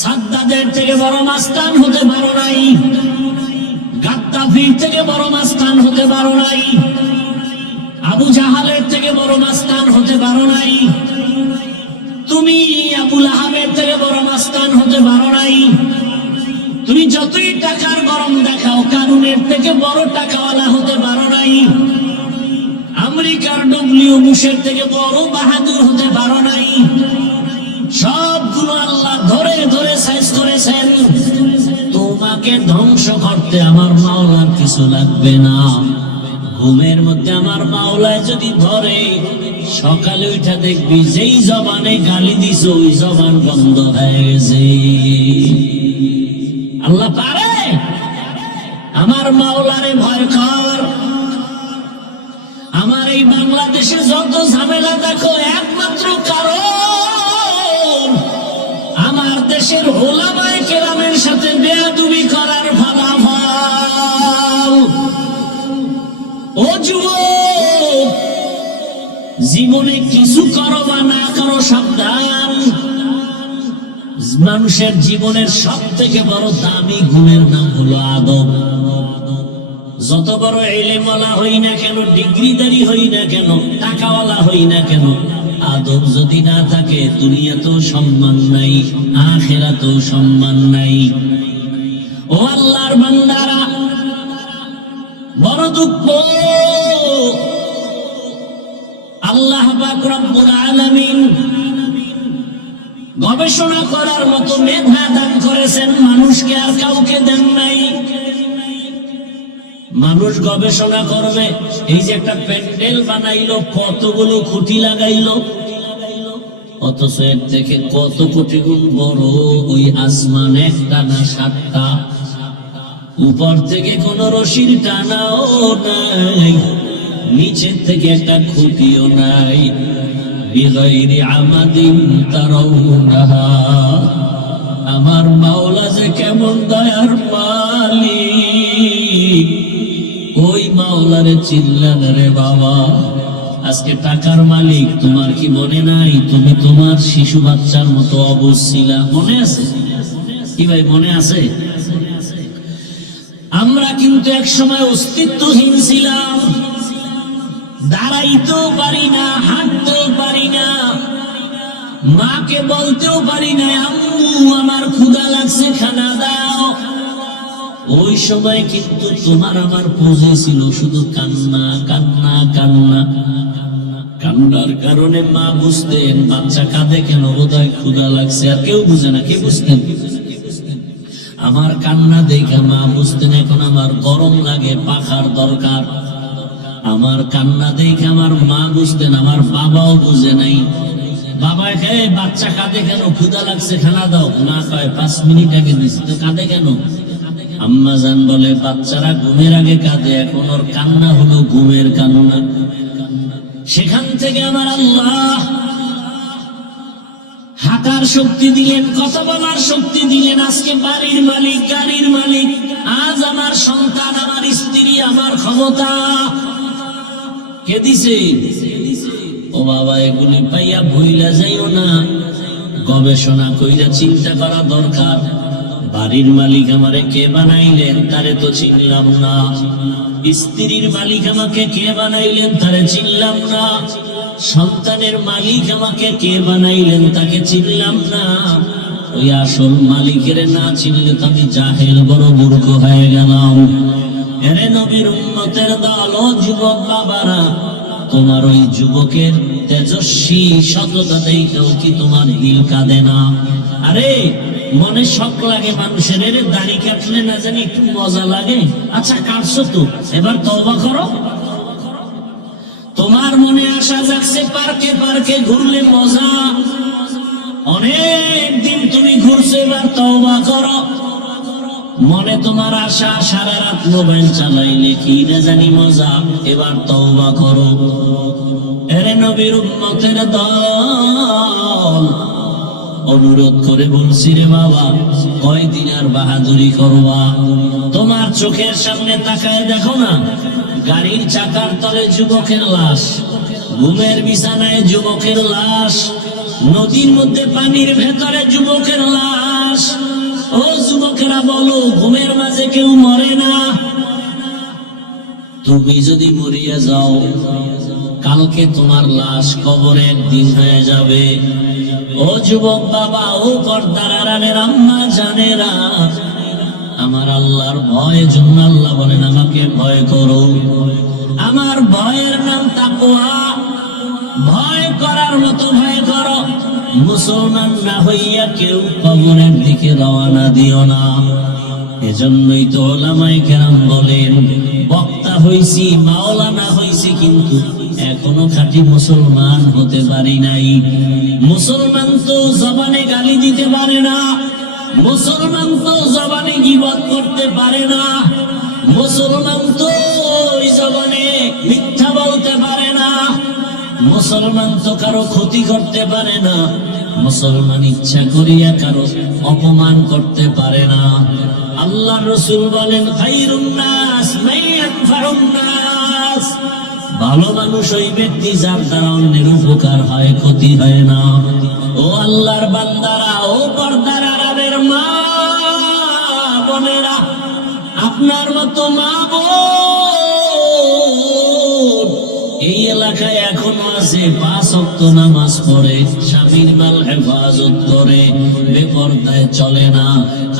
সাদ্দাদের থেকে বড় মাস্তান হতে পারো নাই, গাদ্দাফির থেকে বড় মাস্তান হতে পারো নাই, আবু জাহালের থেকে বড় মাস্তান হতে পারো নাই, তুমি আবু লাহাবের থেকে বড় মাস্তান হতে পারো নাই। তুমি যতই টাকার গরম দেখাও, কারুনের থেকে বড় টাকাওয়ালা হতে পারো নাই, আমেরিকার ডব্লিউ বুশের থেকে বড় বাহাদুর হতে পারো নাই। সবগুলো আল্লাহ ধরে ধরে সাইজ করেছেন। তোমাকে ধ্বংস করতে আমার মাওলার কিছু লাগবে না। ঘুমের মধ্যে আমার মাওলায় যদি ধরে, সকালে উঠা দেখবি যেই জবানে গালি দিস ওই জবান বন্ধ হয়ে গেছে। আল্লাহ পারে? আমার মাওলারে ভয় কর। আমার এই বাংলাদেশে যত ঝামেলা দেখো, একমাত্র কারণ আমার দেশের ওলামায়ে কেরামের সাথে বেয়াদবি করার ফলাফল। ও যুবক, জীবনে কিছু করো বা না করো, সাবধান। মানুষের জীবনের সব থেকে বড় দামি গুণের নাম হলো আদব। যত বড় ইলমওয়ালা হই না কেন, ডিগ্রিদারি হই না কেন, টাকাওয়ালা হই না কেন, আদব যদি না থাকে দুনিয়াতেও সম্মান নাই, আখিরাতেও সম্মান নাই। ও আল্লাহর বান্দারা, বড় দুঃখ, আল্লাহ পাক রব্বুল আলামিন গবেষণা করার মতো মেধা দান করেছেন, মানুষকে আর কাউকে দেন নাই। মানুষ গবেষণা করবে। এই যে একটা প্যান্ডেল বানাইলো, কতগুলো খুঁটি লাগাইলো, অথচ এর থেকে কত কোটি গুণ বড় ওই আসমান, একটা না 7টা। উপর থেকে কোন রশির টানাও নাই, নিচের থেকে একটা খুঁটিও নাই। বিগাইরি আমাদিন তারাউনাহা। আমার মাওলা যে কেমন দয়ার মালিক, ওই মাওলারে চিনলেন রে বাবা। আজকে টাকার মালিক তোমার কি মনে নাই? তুমি তোমার শিশু বাচ্চার মতো অবুঝ ছিলা, মনে আছে কি ভাই? মনে আছে? আমরা কিন্তু এক সময় অস্তিত্বহীন ছিলাম, দাঁড়াইতেও পারি না, হাঁটতেও পারি না, মাকে বলতেও পারি না আম্মু আমার ক্ষুধা লাগছে, খানা দাও। ওই সময় কিন্তু তোমার আমার পুঁজি ছিল শুধু কান্না কান্না কান্না। কান্নার কারণে মা বুঝতেন বাচ্চা কাঁদে কেন, বোধহয় ক্ষুধা লাগছে, আর কেউ বুঝে না। কে বুঝতেন? আমার কান্না দেখে মা বুঝতেন এখন আমার গরম লাগে, পাখার দরকার। আমার কান্না দেখে আমার মা বুঝতেন, আমার বাবাও বুঝে নাই। বাবা খায় বাচ্চা কাঁদে কেন, ক্ষুধা লাগছে খানা দাও। মা কয় 5 মিনিট আগে দিছি তো কাঁদে কেন? আম্মা জান বলে বাচ্চারা ঘুমের আগে কাঁদে, এখন ওর কান্না হলো ঘুমের কান্না। সেখান থেকে আমার আল্লাহ হাঁটার শক্তি দিলেন, কথা বলার শক্তি দিলেন। আজকে বাড়ির মালিক, গাড়ির মালিক। আজ আমার সন্তান, আমার স্ত্রী, আমার ক্ষমতা কে দিছে? ও বাবা, এগুলি পাইয়া ভুইলা যাইও না, গবেষণা কইরা চিন্তা করা দরকার। বাড়ির মালিক আমারে কে বানাইলেন, তারে তো চিনলাম না। স্ত্রীর মালিক আমাকে কে বানাইলেন, তারে চিনলাম না। সন্তানের মালিক আমাকে কে বানাইলেন, তাকে চিনলাম না। ওই আসল মালিকের না চিনলে তো আমি জাহেল, বড় মূর্খ হয়ে গেলাম। এরে নবীর উম্মতের দল, ও যুবক বাবারা, তোমার ওই যুবকের তেজস্বী সততা দেখেও কি তোমার হিল কাঁদে না? আরে মনে শখ লাগে মানুষের, এর দাড়ি কাটলে না জানি একটু মজা লাগে। আচ্ছা কাটছো তো, এবার তওবা করো। তোমার মনে আশা জাগছে পার্কে পার্কে ঘুরলে মজা, অনেক দিন তুমি ঘুরছো, এবার তওবা করো। মনে তোমার আশা সারা রাত মোবাইল চালাইলে কি না জানি মজা, এবার তওবা করো। এরে নবীর উম্মতের দল, অনুরোধ করে বলছি রে বাবা, কয়দিন আর বাহাদুরি করবা? তোমার চোখের সামনে তাকায় দেখো না, গাড়ির চাকার তলে যুবকের লাশ, ঘুমের বিছানায় যুবকের লাশ, নদীর মধ্যে পানির ভেতরে যুবকের লাশ। ও যুবকেরা বলো, ঘুমের মাঝে কেউ মরে না? তুমি যদি মরিয়া যাও, কালকে তোমার লাশ কবরে একদিন হয়ে যাবে। ও যুবক বাবা, ও পর্দার আড়ালের আম্মা জানেরা, আমার আল্লাহর ভয় জন্য আল্লাহ বলেন আমাকে ভয় করো। আমার ভয়ের নাম তাকওয়া। ভয় করার মতো ভয় করো। মুসলমান না হইয়া কেউ কবরের দিকে রওনা দিও না। এজন্যই তো ওলামায়ে কেরাম বলেন, বক্তা হইছি, মাওলানা হইছি, কিন্তু এখনো খাঁটি মুসলমান হতে পারি নাই। মুসলমান তো জবানে গালি দিতে পারে না, মুসলমান তো জবানে গীবত করতে পারে না, মুসলমান তো ওই জবানে মিথ্যা বলতে পারে না, মুসলমান তো কারো ক্ষতি করতে পারে না, মুসলমান ইচ্ছা করিয়া কারো অপমান করতে পারে না। আল্লাহ রাসূল বলেন, খায়রুন নাস মান ইয়ানফাউন নাস, ভালো মানুষ ওই ব্যক্তি যার দ্বারা অন্যের উপকার হয়, ক্ষতি হয় না। ও আল্লাহর বান্দারা, ও পর্দার আড়ালের মা বোনেরা, আপনার মতো মা বোন এই এলাকায় এখনো আছে, 5 ওয়াক্ত নামাজ পড়ে, স্বামীর মাল হেফাজত করে, বেপরদায় চলে না।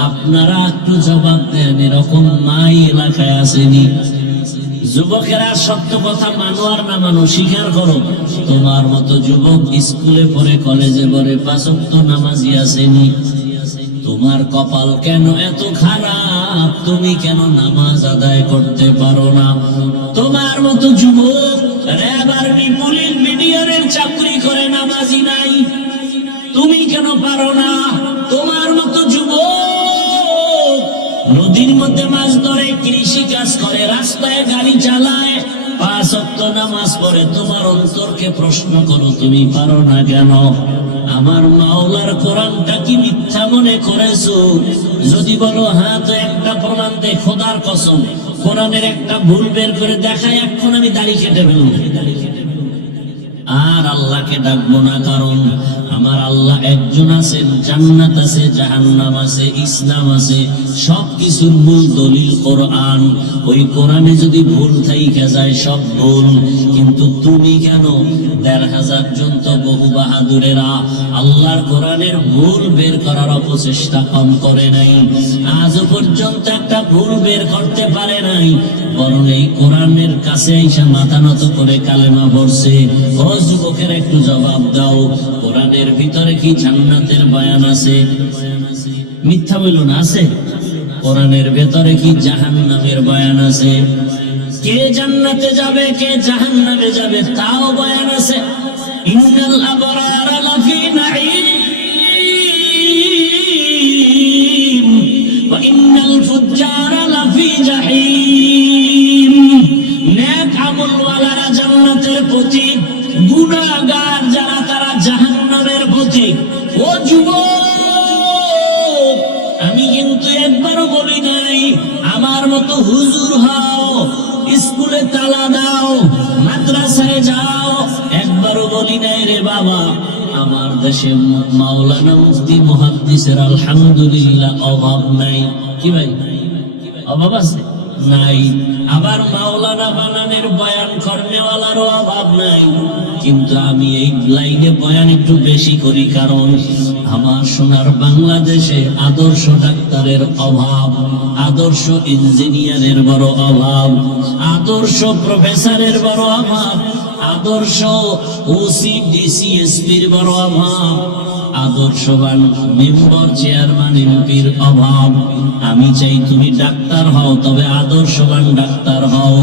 আপনারা একটু জবাব দেন, এরকম মা এলাকায় আসেনি? যুবকেরা সত্য কথা মানো আর না মানো স্বীকার করো। তোমার মতো যুবক স্কুলে পড়ে, কলেজে পড়ে, 5 ওয়াক্ত নামাজি আসেনি? তোমার কপাল কেন এত খারাপ? তুমি কেন নামাজ আদায় করতে পারো না? তোমার মতো যুবক র্যাব আর্মি পুলিশ মিডিয়ারের চাকরি করে, নামাজি নাই, তুমি কেন পারো না? তোমার মতো যুবক নদীর মধ্যে মাছ ধরে, কৃষি কাজ করে, রাস্তায় গাড়ি চালায়, 5 ওয়াক্ত নামাজ পড়ে, তোমার অন্তরকে প্রশ্ন করো, তুমি পারো না কেন? আমার মাওলার কোরআনটা কি মিথ্যা মনে করেছো? যদি বলো হ্যাঁ, তো একটা প্রমাণ দে, খোদার কসম, কোরআনের একটা ভুল বের করে দেখায়, এখন আমি দাড়ি কেটে ফেলবো। আর আল্লাহকে ডাকবো না, কারণ আমার আল্লাহ একজন আছেন, জান্নাত আছে, জাহান্নাম আছে, ইসলাম আছে, সবকিছুর মূল দলিল কোরআন। ওই কোরআনে যদি ভুল থাইকা যায় সব ভুল। কিন্তু তুমি কেন ১৫০০ জন তো বহু বাহাদুরেরা আল্লাহর কোরআনের ভুল বের করার অপচেষ্টা কম করে নাই, আজও পর্যন্ত একটা ভুল বের করতে পারে নাই, বরং এই কোরআনের কাছে এসে মাথা নত করে কালেমা পড়ছে। ও যুবকের একটু জবাব দাও, কোরআনের ভিতরে কি জান্নাতের বয়ান আছে? মিথ্যা বলুন, না আছে? কোরআনের ভেতরে কি জাহান্নামের বয়ান আছে? কে জান্নাতে যাবে কে জাহান্নামে যাবে তাও বয়ান আছে। ইন্নাল আবরারা লাফি নাঈম ওয়া ইন্নাল ফুজ্জারা লাফি জাহিম। নেক আমলওয়ালারা জান্নাতের পথিক, গুনাহগার যারা তারা জাহান্নামের পথিক। ও যুবক, আমি কিন্তু একবারও বলি নাই আমার মতো হুজুর হও, স্কুলে তালা দাও, মাদ্রাসায় যাও, একবারও বলি নাই রে বাবা। আমার দেশে মাওলানা মুফতি মুহাদ্দিসের আলহামদুলিল্লাহ অভাব নাই। কি ভাই, অভাব আছে? নাই। আবার মাওলানা বানানের বয়ান কর্মেওয়ালারও অভাব নাই। কিন্তু আমি এই লাইনে বয়ান একটু বেশি করি, কারণ আমার সোনার বাংলাদেশে আদর্শ ডাক্তারের অভাব, আদর্শ ইঞ্জিনিয়ারের বড় অভাব, আদর্শ প্রফেসরের বড় অভাব, আদর্শ ওসি ডিসি এসপির বড় অভাব, আদর্শবান মেম্বার চেয়ারম্যান এমপির অভাব। আমি চাই তুমি ডাক্তার হও, তবে আদর্শবান ডাক্তার হও।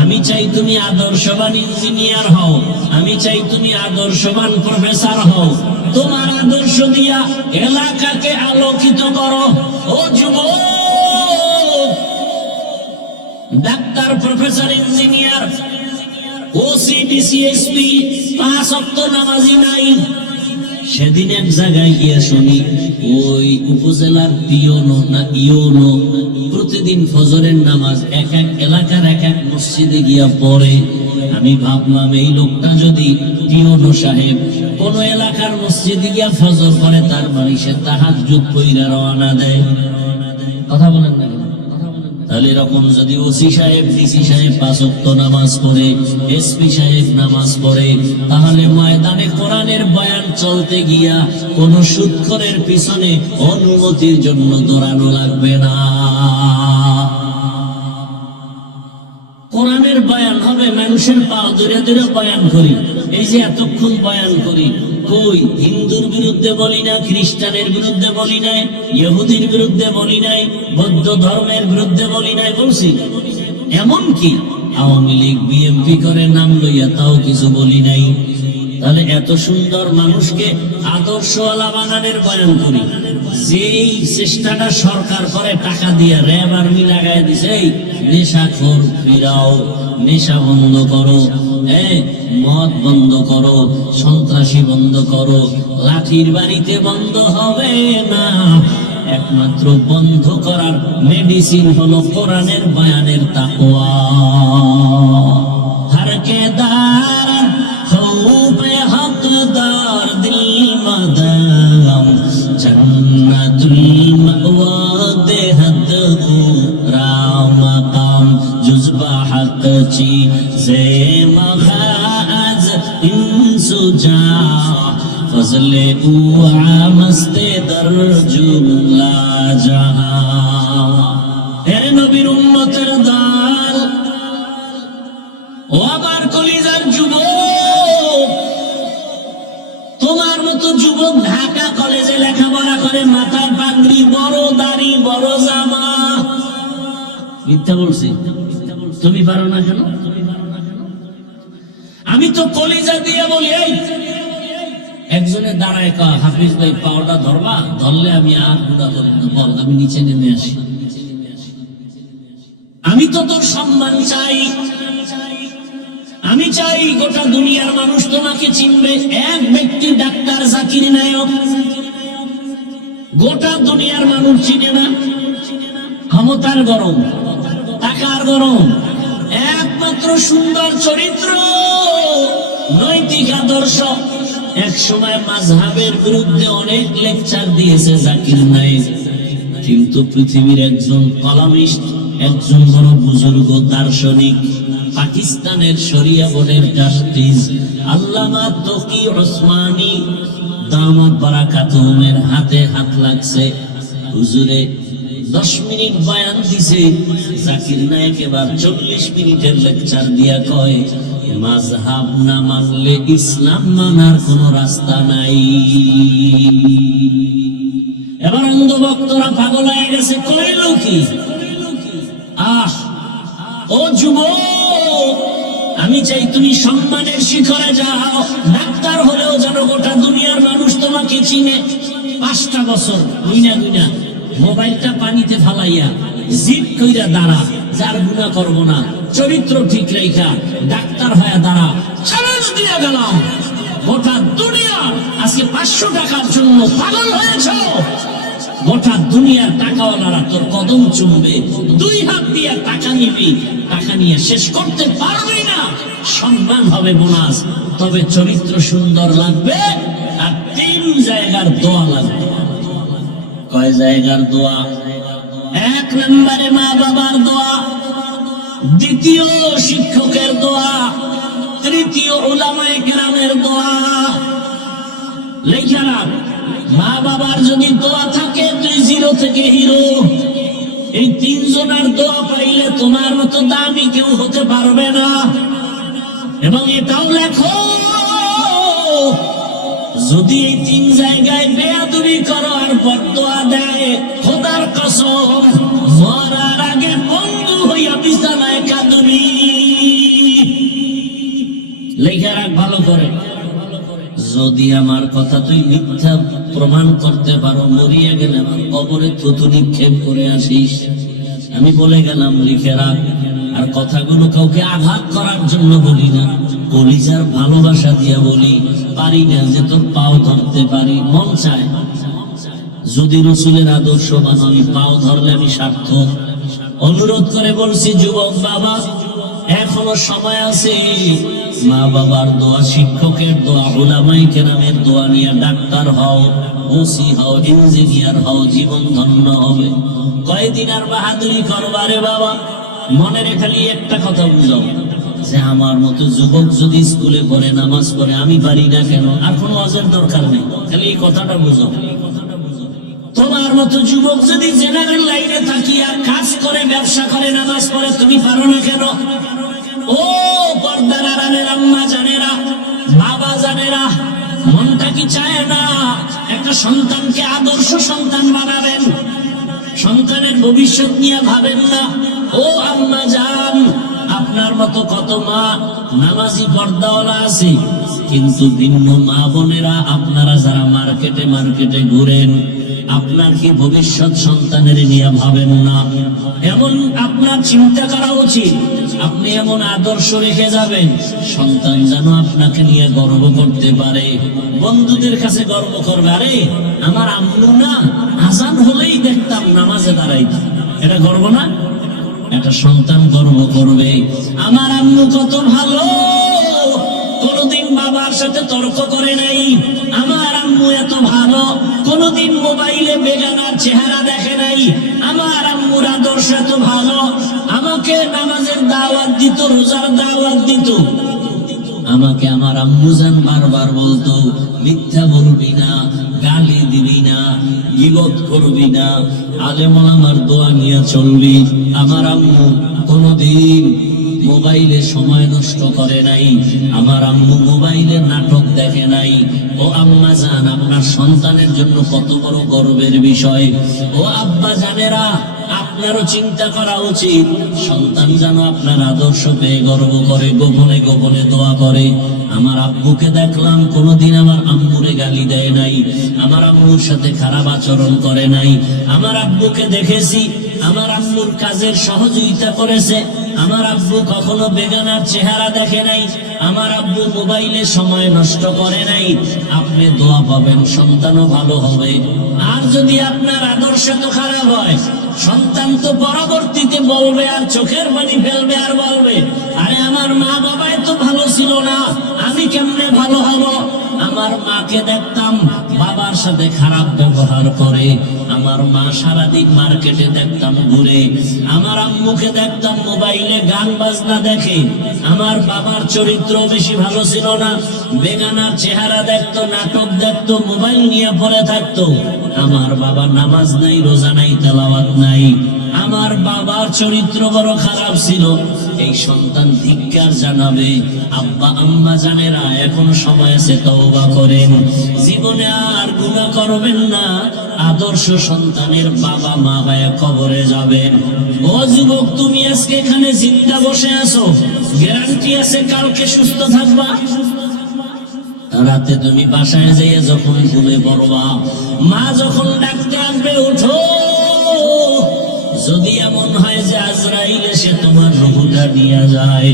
আমি চাই তুমি আদর্শবান ইঞ্জিনিয়ার হও। আমি চাই তুমি আদর্শবান প্রফেসর হও। তোমার আদর্শ দিয়া এলাকাকে আলোকিত করো। ও যুবক, doctor, professor, engineer, OC DC SP ৫ ওয়াক্ত নামাজি নাই। সেদিন এক জায়গায় গিয়ে শুনি ওই উপজেলার পিওনো না ইওনো প্রতিদিন ফজরের নামাজ এক এক এলাকার এক এক মসজিদে গিয়া পড়ে। আমি ভাবলাম এই লোকটা যদি পিওনো সাহেব কোন এলাকার মসজিদে গিয়া ফজর করে, তার মানে সে তাহাজ্জুদ কইরা রওনা দেয়। কথা বলেন না? তাহলে এরকম যদি ওসি সাহেব, ডিসি সাহেব ৫ ওয়াক্ত নামাজ পড়ে, এসপি সাহেব নামাজ পড়ে, তাহলে ময়দানে কোরআনের বয়ান চলতে গিয়া কোন সুদখোরের পিছনে অনুমতির জন্য দৌড়ানো লাগবে না। কোরআনের বয়ান হবে, মানুষের পা ধরে ধরে বয়ান করি। এই যে এতক্ষণ বয়ান করি, কই হিন্দুর বিরুদ্ধে বলি না, খ্রিস্টানের বিরুদ্ধে বলি নাই, ইহুদির বিরুদ্ধে বলি নাই, বৌদ্ধ ধর্মের বিরুদ্ধে বলি নাই, বলছি? এমনকি আওয়ামী লীগ বিএনপি করে নাম লইয়া তাও কিছু বলি নাই। তাহলে এত সুন্দর মানুষকে আদর্শওয়ালা বানানোর বয়ান করি। যেই চেষ্টাটা সরকার করে টাকা দিয়ে র্যাব আর্মি লাগাই দিছে, নেশাখোর ফিরাও, নেশা বন্ধ করো, মদ বন্ধ করো, সন্ত্রাসী বন্ধ করো, লাঠির বাড়িতে বন্ধ হবে না। একমাত্র বন্ধ করার মেডিসিন হলো কোরআনের বয়ানের তাকওয়া। হরকে দার খৌফে হকদার দিল মাদাম জান্নাতুল মাওয়া দেহদ রামাকাম জুজবা হক চি জে মখাজ ইনসুজা ফজলে উআ মস্তে দরজুল্লা জাহান। এর নবীর উম্মতের দল, ও আমার কলিজার যুবক, তোমার মতো যুবক ঢাকা কলেজে লেখাপড়া করে, মাথায় পাগড়ি, বড় দাড়ি, বড় জামা। মিথ্যা বলছি? তুমি পারো না কেন? আমি তো কলিজা দিয়ে বলি, এই একজনে দাঁড়ায় কা হাফিজ ভাই পাওয়াটা ধরবা, ধরলে আমি আর গুড়া ধরি না, বল আমি নিচে নেমে আসি। আমি তো তোর সম্মান চাই, আমি চাই গোটা দুনিয়ার মানুষ তোমাকে চিনবে। এক ব্যক্তি ডাক্তার জাকির নায়ক গোটা দুনিয়ার মানুষ চিনে না। ক্ষমতার গরম, টাকার গরম, একমাত্র সুন্দর চরিত্র, নৈতিক আদর্শ, এক সময় মাযহাবের বিরুদ্ধে অনেক লেকচার দিয়েছে জাকির নায়েক, কিন্তু পৃথিবীর একজন কলামিস্ট, একজন বড় বুজুর্গ দার্শনিক, পাকিস্তানের শরিয়া বোর্ডের জাস্টিস আল্লামা তকি ওসমানী দামাত বারাকাতুহুমের হাতে হাত লাগছে। হুজুরে 10 মিনিট বয়ান দিছে, জাকির নায়েক এবার 40 মিনিটের লেকচার দিয়া কয়, মাযহাব না মানলে ইসলাম মানার কোন রাস্তা নাই। এবার অন্ধ ভক্তরা পাগল হয়ে গেছে, কইল কি? আহ ও যুবক, আমি চাই তুমি সম্মানের শিখরে যাও, ডাক্তার হলেও যেন গোটা দুনিয়ার মানুষ তোমাকে চিনে। 5টা বছর দুইনা দুইনা মোবাইলটা পানিতে ফালাইয়া জিদ কইরা দাঁড়া, যার গুনাহ করব না, চরিত্র ঠিক রেখা ডাক্তার হয়ে দাঁড়া। চ্যালেঞ্জ দিয়া গেলাম, গোটা দুনিয়া আজকে 500 টাকার জন্য পাগল হয়েছ, গোটা দুনিয়ার টাকাওয়ালারা তোর কদম চুমবে, 2 হাত দিয়ে টাকা নিবি, টাকা নিয়ে শেষ করতে পারবি না। সম্মান হবে বোনাস, তবে চরিত্র সুন্দর লাগবে, আর 3 জায়গার দোয়া লাগবে। কয় জায়গার দোয়া? 1 নম্বরে মা বাবার দোয়া, দ্বিতীয় শিক্ষকের দোয়া, তৃতীয় উলামায়ে কেরামের দোয়া। লেখা রাখ, মা বাবার যদি দোয়া থাকে তুই 0 থেকে হিরো। এই 3 জনের দোয়া পাইলে তোমার মতো দামি কেউ হতে পারবে না। এবং এটাও লেখো, যদি এই 3 জায়গায় বেয়াদবি করো আর বদদোয়া দেয়, খোদার কসম মরার আগে বন্ধু হইয়া বিছানায় কাঁদবি। লেখা রাখ ভালো করে, যদি আমার কথা তুই মিথ্যা প্রমাণ করতে পারো, মরিয়া গেলে আমার কবরে থুতু নিক্ষেপ করে আসিস। আমি বলে গেলাম, লিখে রাখ। আর কথাগুলো কাউকে আঘাত করার জন্য বলি না, কলিজার ভালোবাসা দিয়া বলি। পারি না যে তোর পাও ধরতে পারি, মন চায় যদি রসুলের আদর্শ মানো, আমি পাও ধরলে আমি সার্থক। অনুরোধ করে বলছি, যুবক বাবা, এখনো সময় আছে। মা বাবার দোয়া, শিক্ষকের দোয়া, উলামায়ে কেরামের দোয়া নিয়ে ডাক্তার হও, ওসি হও, ইঞ্জিনিয়ার হও, জীবন ধন্য হবে। কয়দিন আর বাহাদুরি করবারে বাবা? মনে খালি একটা কথা বুঝাও, যে আমার মতো যুবক যদি স্কুলে পড়ে, নামাজ পড়ে, আমি পারি না কেন? আর কোনো ওয়াজের দরকার নেই, খালি এই কথাটা বুঝাও। তোমার মতো যুবক যদি জেনারেল লাইনে থাকিয়া কাজ করে, ব্যবসা করে, নামাজ পড়ে, তুমি পারো না কেন? ও পর্দার আড়ালের আম্মা জানেরা, বাবা জানেরা, মনটা কি চায় না একটা সন্তানকে আদর্শ সন্তান বানাবেন? সন্তানের ভবিষ্যৎ নিয়ে ভাবেন না? ও আম্মা জান, আপনার মতো কত মা নামাজি পর্দাওয়ালা আছে, কিন্তু ভিন্ন মা বোনেরা আপনারা যারা মার্কেটে ঘুরেন, আপনার কি ভবিষ্যৎ সন্তানের নিয়ে ভাবেন না? এমন আপনার চিন্তা করা উচিত, আপনি এমন আদর্শ রেখে যাবেন, সন্তান যেন আপনাকে নিয়ে গর্ব করতে পারে, বন্ধুদের কাছে গর্ব করবে, আরে আমার আম্মু না আজান হলেই দেখতাম নামাজে দাঁড়াইত। এটা গর্ব না? একটা সন্তান গর্ব করবে, আমার আম্মু কত ভালো, কোনদিন বাবার সাথে তর্ক করে নাই, আমার আম্মু এত ভালো, কোনদিন মোবাইলে বেগানার চেহারা দেখে নাই, আমার আম্মুর আদর্শ এত ভালো, আমাকে নামাজের দাওয়াত দিত, রোজার দাওয়াত দিত। আমাকে আমার আম্মু জান বারবার বলতো, মিথ্যা বলবি না, গালি দিবি না, গীবত করবি না, আলেম ওলামার দোয়া নিয়ে চলবি। আমার আম্মু কোনদিন মোবাইলে সময় নষ্ট করে নাই, আমার আম্মু মোবাইলে নাটক দেখে নাই। ও আম্মা জান, আপনার সন্তানের জন্য কত বড় গর্বের বিষয়। ও আব্বা জানেরা, আপনারও চিন্তা করা উচিত, সন্তান যেন আপনার আদর্শ পেয়ে গর্ব করে, গোপনে গোপনে দোয়া করে। আমার আব্বুকে দেখলাম কোনদিন আমার আম্মুরে গালি দেয় নাই, আমার আম্মুর সাথে খারাপ আচরণ করে নাই। আমার আব্বুকে দেখেছি আমার আম্মুর কাজের সহযোগিতা করেছে, আমার আব্বু কখনো বেগানার চেহারা দেখে নাই, আমার আব্বু মোবাইলে সময় নষ্ট করে নাই। আপনি দোয়া পাবেন, সন্তানও ভালো হবে। আর যদি আপনার আদর্শ তো খারাপ হয়, সন্তান তো পরবর্তীতে বলবে, আর চোখের পানি ফেলবে, আর বলবে, আরে আমার মা বাবাই তো ভালো ছিল না, আমি কেমনে ভালো হব? আমার মাকে দেখতাম বাবার সাথে খারাপ ব্যবহার করে, আমার মা সারাদিন মার্কেটে দেখতাম ঘুরে, আমার আম্মুকে দেখতাম মোবাইলে গান বাজনা দেখে, আমার বাবার চরিত্র বেশি ভালো ছিল না, বেগানার চেহারা দেখতো, নাটক দেখতো, মোবাইল নিয়ে পড়ে থাকতো। আমার বাবা নামাজ নাই, রোজা নাই, তেলাওয়াত নাই, আমার বাবার চরিত্র বড় খারাপ ছিল। এই সন্তান ধিক্কার জানাবে। আব্বা আম্মা জানেরা, এখন সময় আছে, তওবা করেন, জীবনে আর গুনাহ করবেন না। আদর্শ সন্তানের বাবা মা হয়ে কবরে যাবেন। ও যুবক, তুমি আজকে এখানে জিন্দা বসে আছো, গ্যারান্টি আছে কালকে সুস্থ থাকবা? রাতে তুমি বাসায় যেয়ে যখন ঘুমে পড়বা, মা যখন ডাকতে আসবে, উঠো। যদি এমন হয় যে আজরাইল এসে তোমার রূহটা নিয়ে যায়,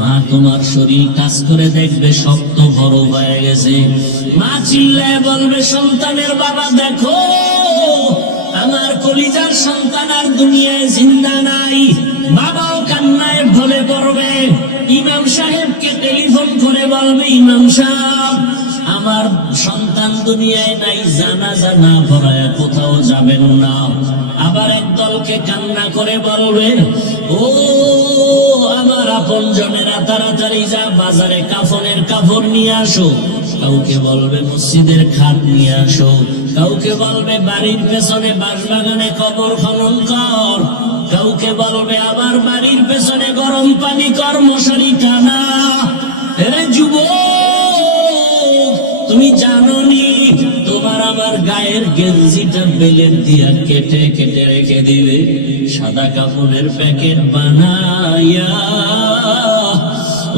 মা তোমার শরীর কাজ করে দেখবে শক্ত বড় হয়ে গেছে। মা চিল্লায় বলবে, সন্তানের বাবা দেখো, আমার কলিজার সন্তান আর দুনিয়ায় জিন্দা নাই। বাবাও কান্নায় ঢলে পড়বে। ইমাম সাহেবকে টেলিফোন করে বলবে, ইমাম সাহেব, আমার সন্তান দুনিয়ায় নাই, জানাজা না পড়ায় কোথাও যাবেন না। আবার একদলকে কান্না করে বলবে, ও আমার আপন জনেরা, তাড়াতাড়ি যা বাজারে কাফনের কাপড় নিয়ে আসো। কাউকে বলবে মসজিদের খাট নিয়ে আসো, কাউকে বলবে বাড়ির পেছনে বাঁশবাগানে কবর খনন কর, কাউকে বলবে আমার বাড়ির পেছনে গরম পানি কর, মশারি টানা। এরে যুবক, তুমি জানো নি তোমার আমার গায়ের গেঞ্জিটা বেলের দিয়া কেটে কেটে রেখে দিবে, সাদা কাপড়ের প্যাকেট বানাইয়া।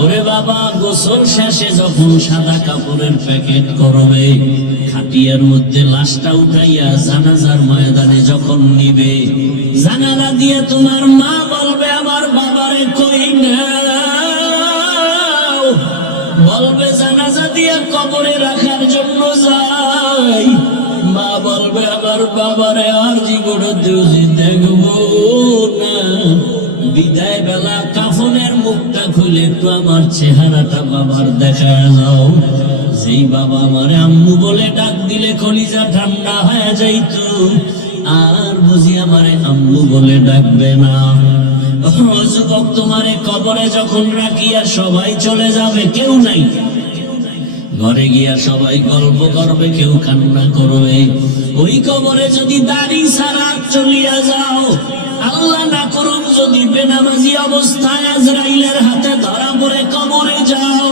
ওরে বাবা, গোসল শেষে যখন সাদা কাপড়ের প্যাকেট করবে, খাটিয়ার মধ্যে লাশটা উঠাইয়া জানাজার ময়দানে যখন নিবে, জানালা দিয়ে তোমার মা বলবে, আমার বাবারে কই নাও, বলবে জানাজা দিয়ে কবরে রাখার জন্য যাই। মা বলবে, আমার বাবারে আর জীবনে দেখবো না। বিদায় বেলা কাফনের মুখটা খুলে একটু আমার চেহারাটা বাবার দেখায় দাও। যেই বাবা আমারে আম্মু বলে ডাক দিলে কলিজা ঠান্ডা হয়ে যাইত, আর বুঝি আমারে আম্মু বলে ডাকবে না। যুবক, তোমারে কবরে যখন রাখিয়া সবাই চলে যাবে, কেউ নাই, ঘরে গিয়া সবাই গল্প করবে, কেউ কান্না করবে। ওই কবরে যদি দাড়ি ছাড়া চলিয়া যাও, আল্লাহ না করুক যদি বেনামাজি অবস্থায় আজরাইলের হাতে ধরা পড়ে কবরে যাও,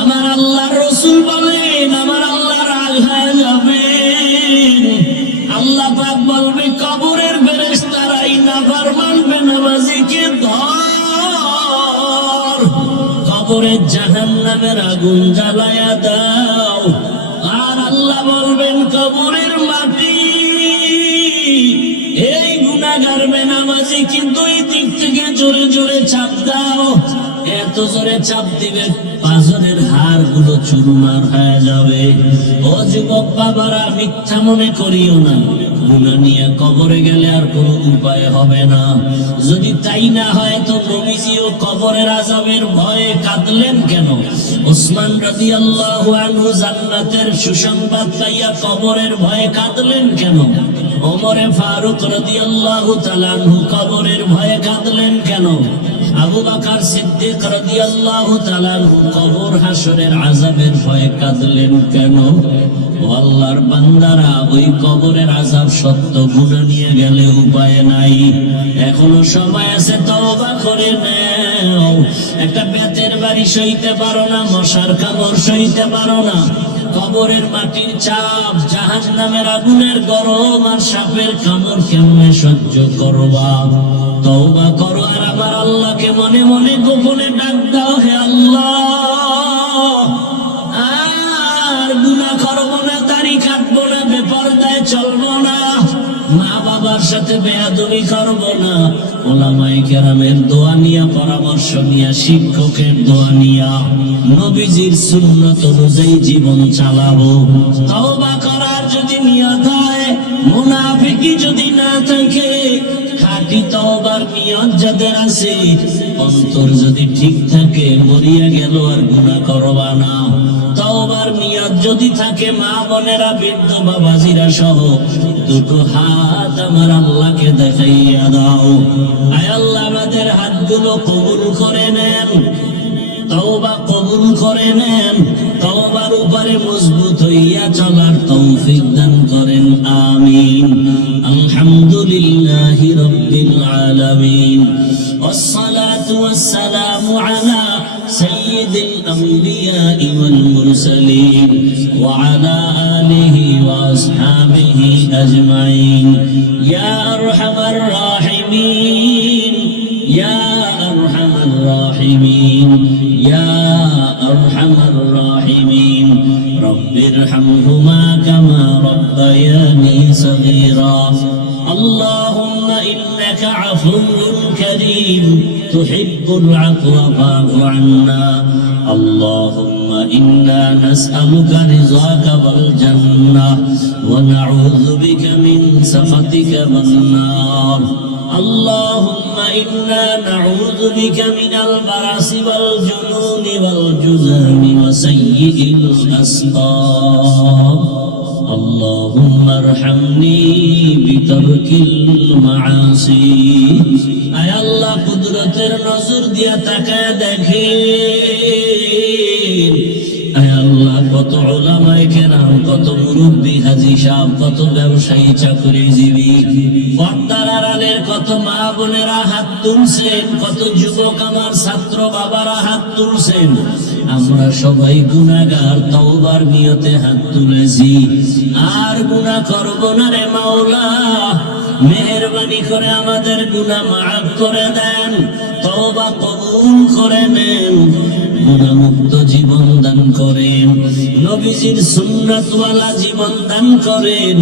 আমার আল্লাহর রাসূল বলেন, আমার আল্লাহ রাগ হয়ে যাবে। আল্লাহ পাক বলবে, কবরের ফেরেশতারাই নাফরমান বেনামাজিকে ধর, কবরে জাহান্নামের আগুন জ্বালায়া দাও। আর আল্লাহ বলবেন, কবরের মাটি এই গুনাহগার বেনামাজিকে দুই দিক থেকে জোরে জোরে চাপ দাও। এত জোরে চাপ দিবে পাঁজরের হাড় গুলো চুরমার হয়ে যাবে। ও যুবক বাবারা, মিথ্যা মনে করিও না, গুনাহ নিয়ে কবরে গেলে আর কোনো উপায় হবে না। যদি তাই না হয় তো নবীজিও কবরের আযাবের ভয়ে কাঁদলেন কেন? ওসমান রাদিয়াল্লাহু আনহু জান্নাতের সুসংবাদ পাইয়া কবরের ভয়ে কাঁদলেন কেন? ওমরে ফারুক রাদিয়াল্লাহু তাআলা আনহু কবরের ভয়ে কাঁদলেন কেন? আবু বকর সিদ্দিক রাদিয়াল্লাহু তাআলা আনহু কবর হাসরের আযাবের ভয়ে কাঁদলেন কেন? ও আল্লাহর বান্দারা, ওই কবরের আযাব সত্য, গুনাহ নিয়ে গেলে উপায় নাই, এখনো সময় আছে, তওবা করে নাও। একটা বেতের বাড়ি সইতে পারো না, মশার কামড় সইতে পারো না, কবরের মাটির চাপ, জাহান্নামের আগুনের গরম আর সাপের কামড় কেমনে সহ্য করবা? তওবা করো আর আমার আল্লাহকে মনে মনে গোপনে ডাক দাও, হে আল্লাহ, আর গুনাহ করবো না, দাড়ি কাটবো না, বেপরদায় চলবো না, মা বাবার সাথে বেয়াদবি করবো না, ওলামায়ে কেরামের দোয়া নিয়া, পরামর্শ নিয়া, শিক্ষকের দোয়া নিয়া, নবীজির সুন্নাত অনুযায়ী জীবন চালাবো। তওবা করার যদি নিয়ত হয়, মুনাফিকি যদি না থাকে, খাঁটি খাঁটি তওবার নিয়ত যাদের আছে, অন্তর যদি ঠিক থাকে মরিয়া গেল আর গুনাহ করবা না। তওবার নিয়ত যদি থাকে, মা বোনেরা, বৃদ্ধ বাবাজিরা সহ দুটো হাত আমার আল্লাহকে দেখাইয়া দাও। আয় আল্লাহ, আমাদের হাতগুলো কবুল করে নেন, তওবা কবুল করে নেন, তওবার উপরে মজবুত হইয়া চলার তৌফিক দান করেন, আমিন। আলহামদুলিল্লাহি রাব্বিল আলামিন, ওয়াসসালাতু ওয়াসসালামু আলা সাইয়্যিদিল আমবিয়াই ওয়াল মুরসালিন ওয়া আলা আলিহি ওয়া আসহাবিহি আজমাইন। ইয়া আরহামার রাহিমিন, ইয়া আরহামার রাহিমিন, ইয়া আরহামার রাহিমিন। রব্বিরহামহুমা কামা রাব্বায়ানি সগীরা। আল্লাহুম্মা ইন্নাকা আফুউন কারীম তুহিব্বুল আফওয়া ফা'ফু আন্না। আল্লাহুম্মা ইন্না নাসআলুকা রিযাকা ওয়াল জান্নাহ ওয়া নাউযু বিকা মিন সাখাতিকা ওয়ান নার। اللهم إنا نعوذ بك من البرص والجنون والجذام وسيء الأسقام. اللهم ارحمني بترك المعاصي. আয় আল্লাহ, কুদরতের নজর দিয়া তাকায় দেখেন। আয় আল্লাহ, কত উলামায়ে কেরাম, কত মুরব্বী হাজী সাহেব, কত ব্যবসায়ী, চাকরিজীবী, পর্দার আড়ালের কত মা বোনেরা হাত তুলছেন, কত যুবক আমার ছাত্র বাবারা হাত তুলছেন। আমরা সবাই গুনাহগার, তওবার নিয়তে হাত তুলেছি, আর গুনাহ করব না রে মাওলা। মেহেরবানি করে আমাদের গুনাহ মাফ করে দেন, তওবা কবুল করে নেন, গুনাহমুক্ত জীবন দান করেন, নবীজির সুন্নাতওয়ালা জীবন দান করেন।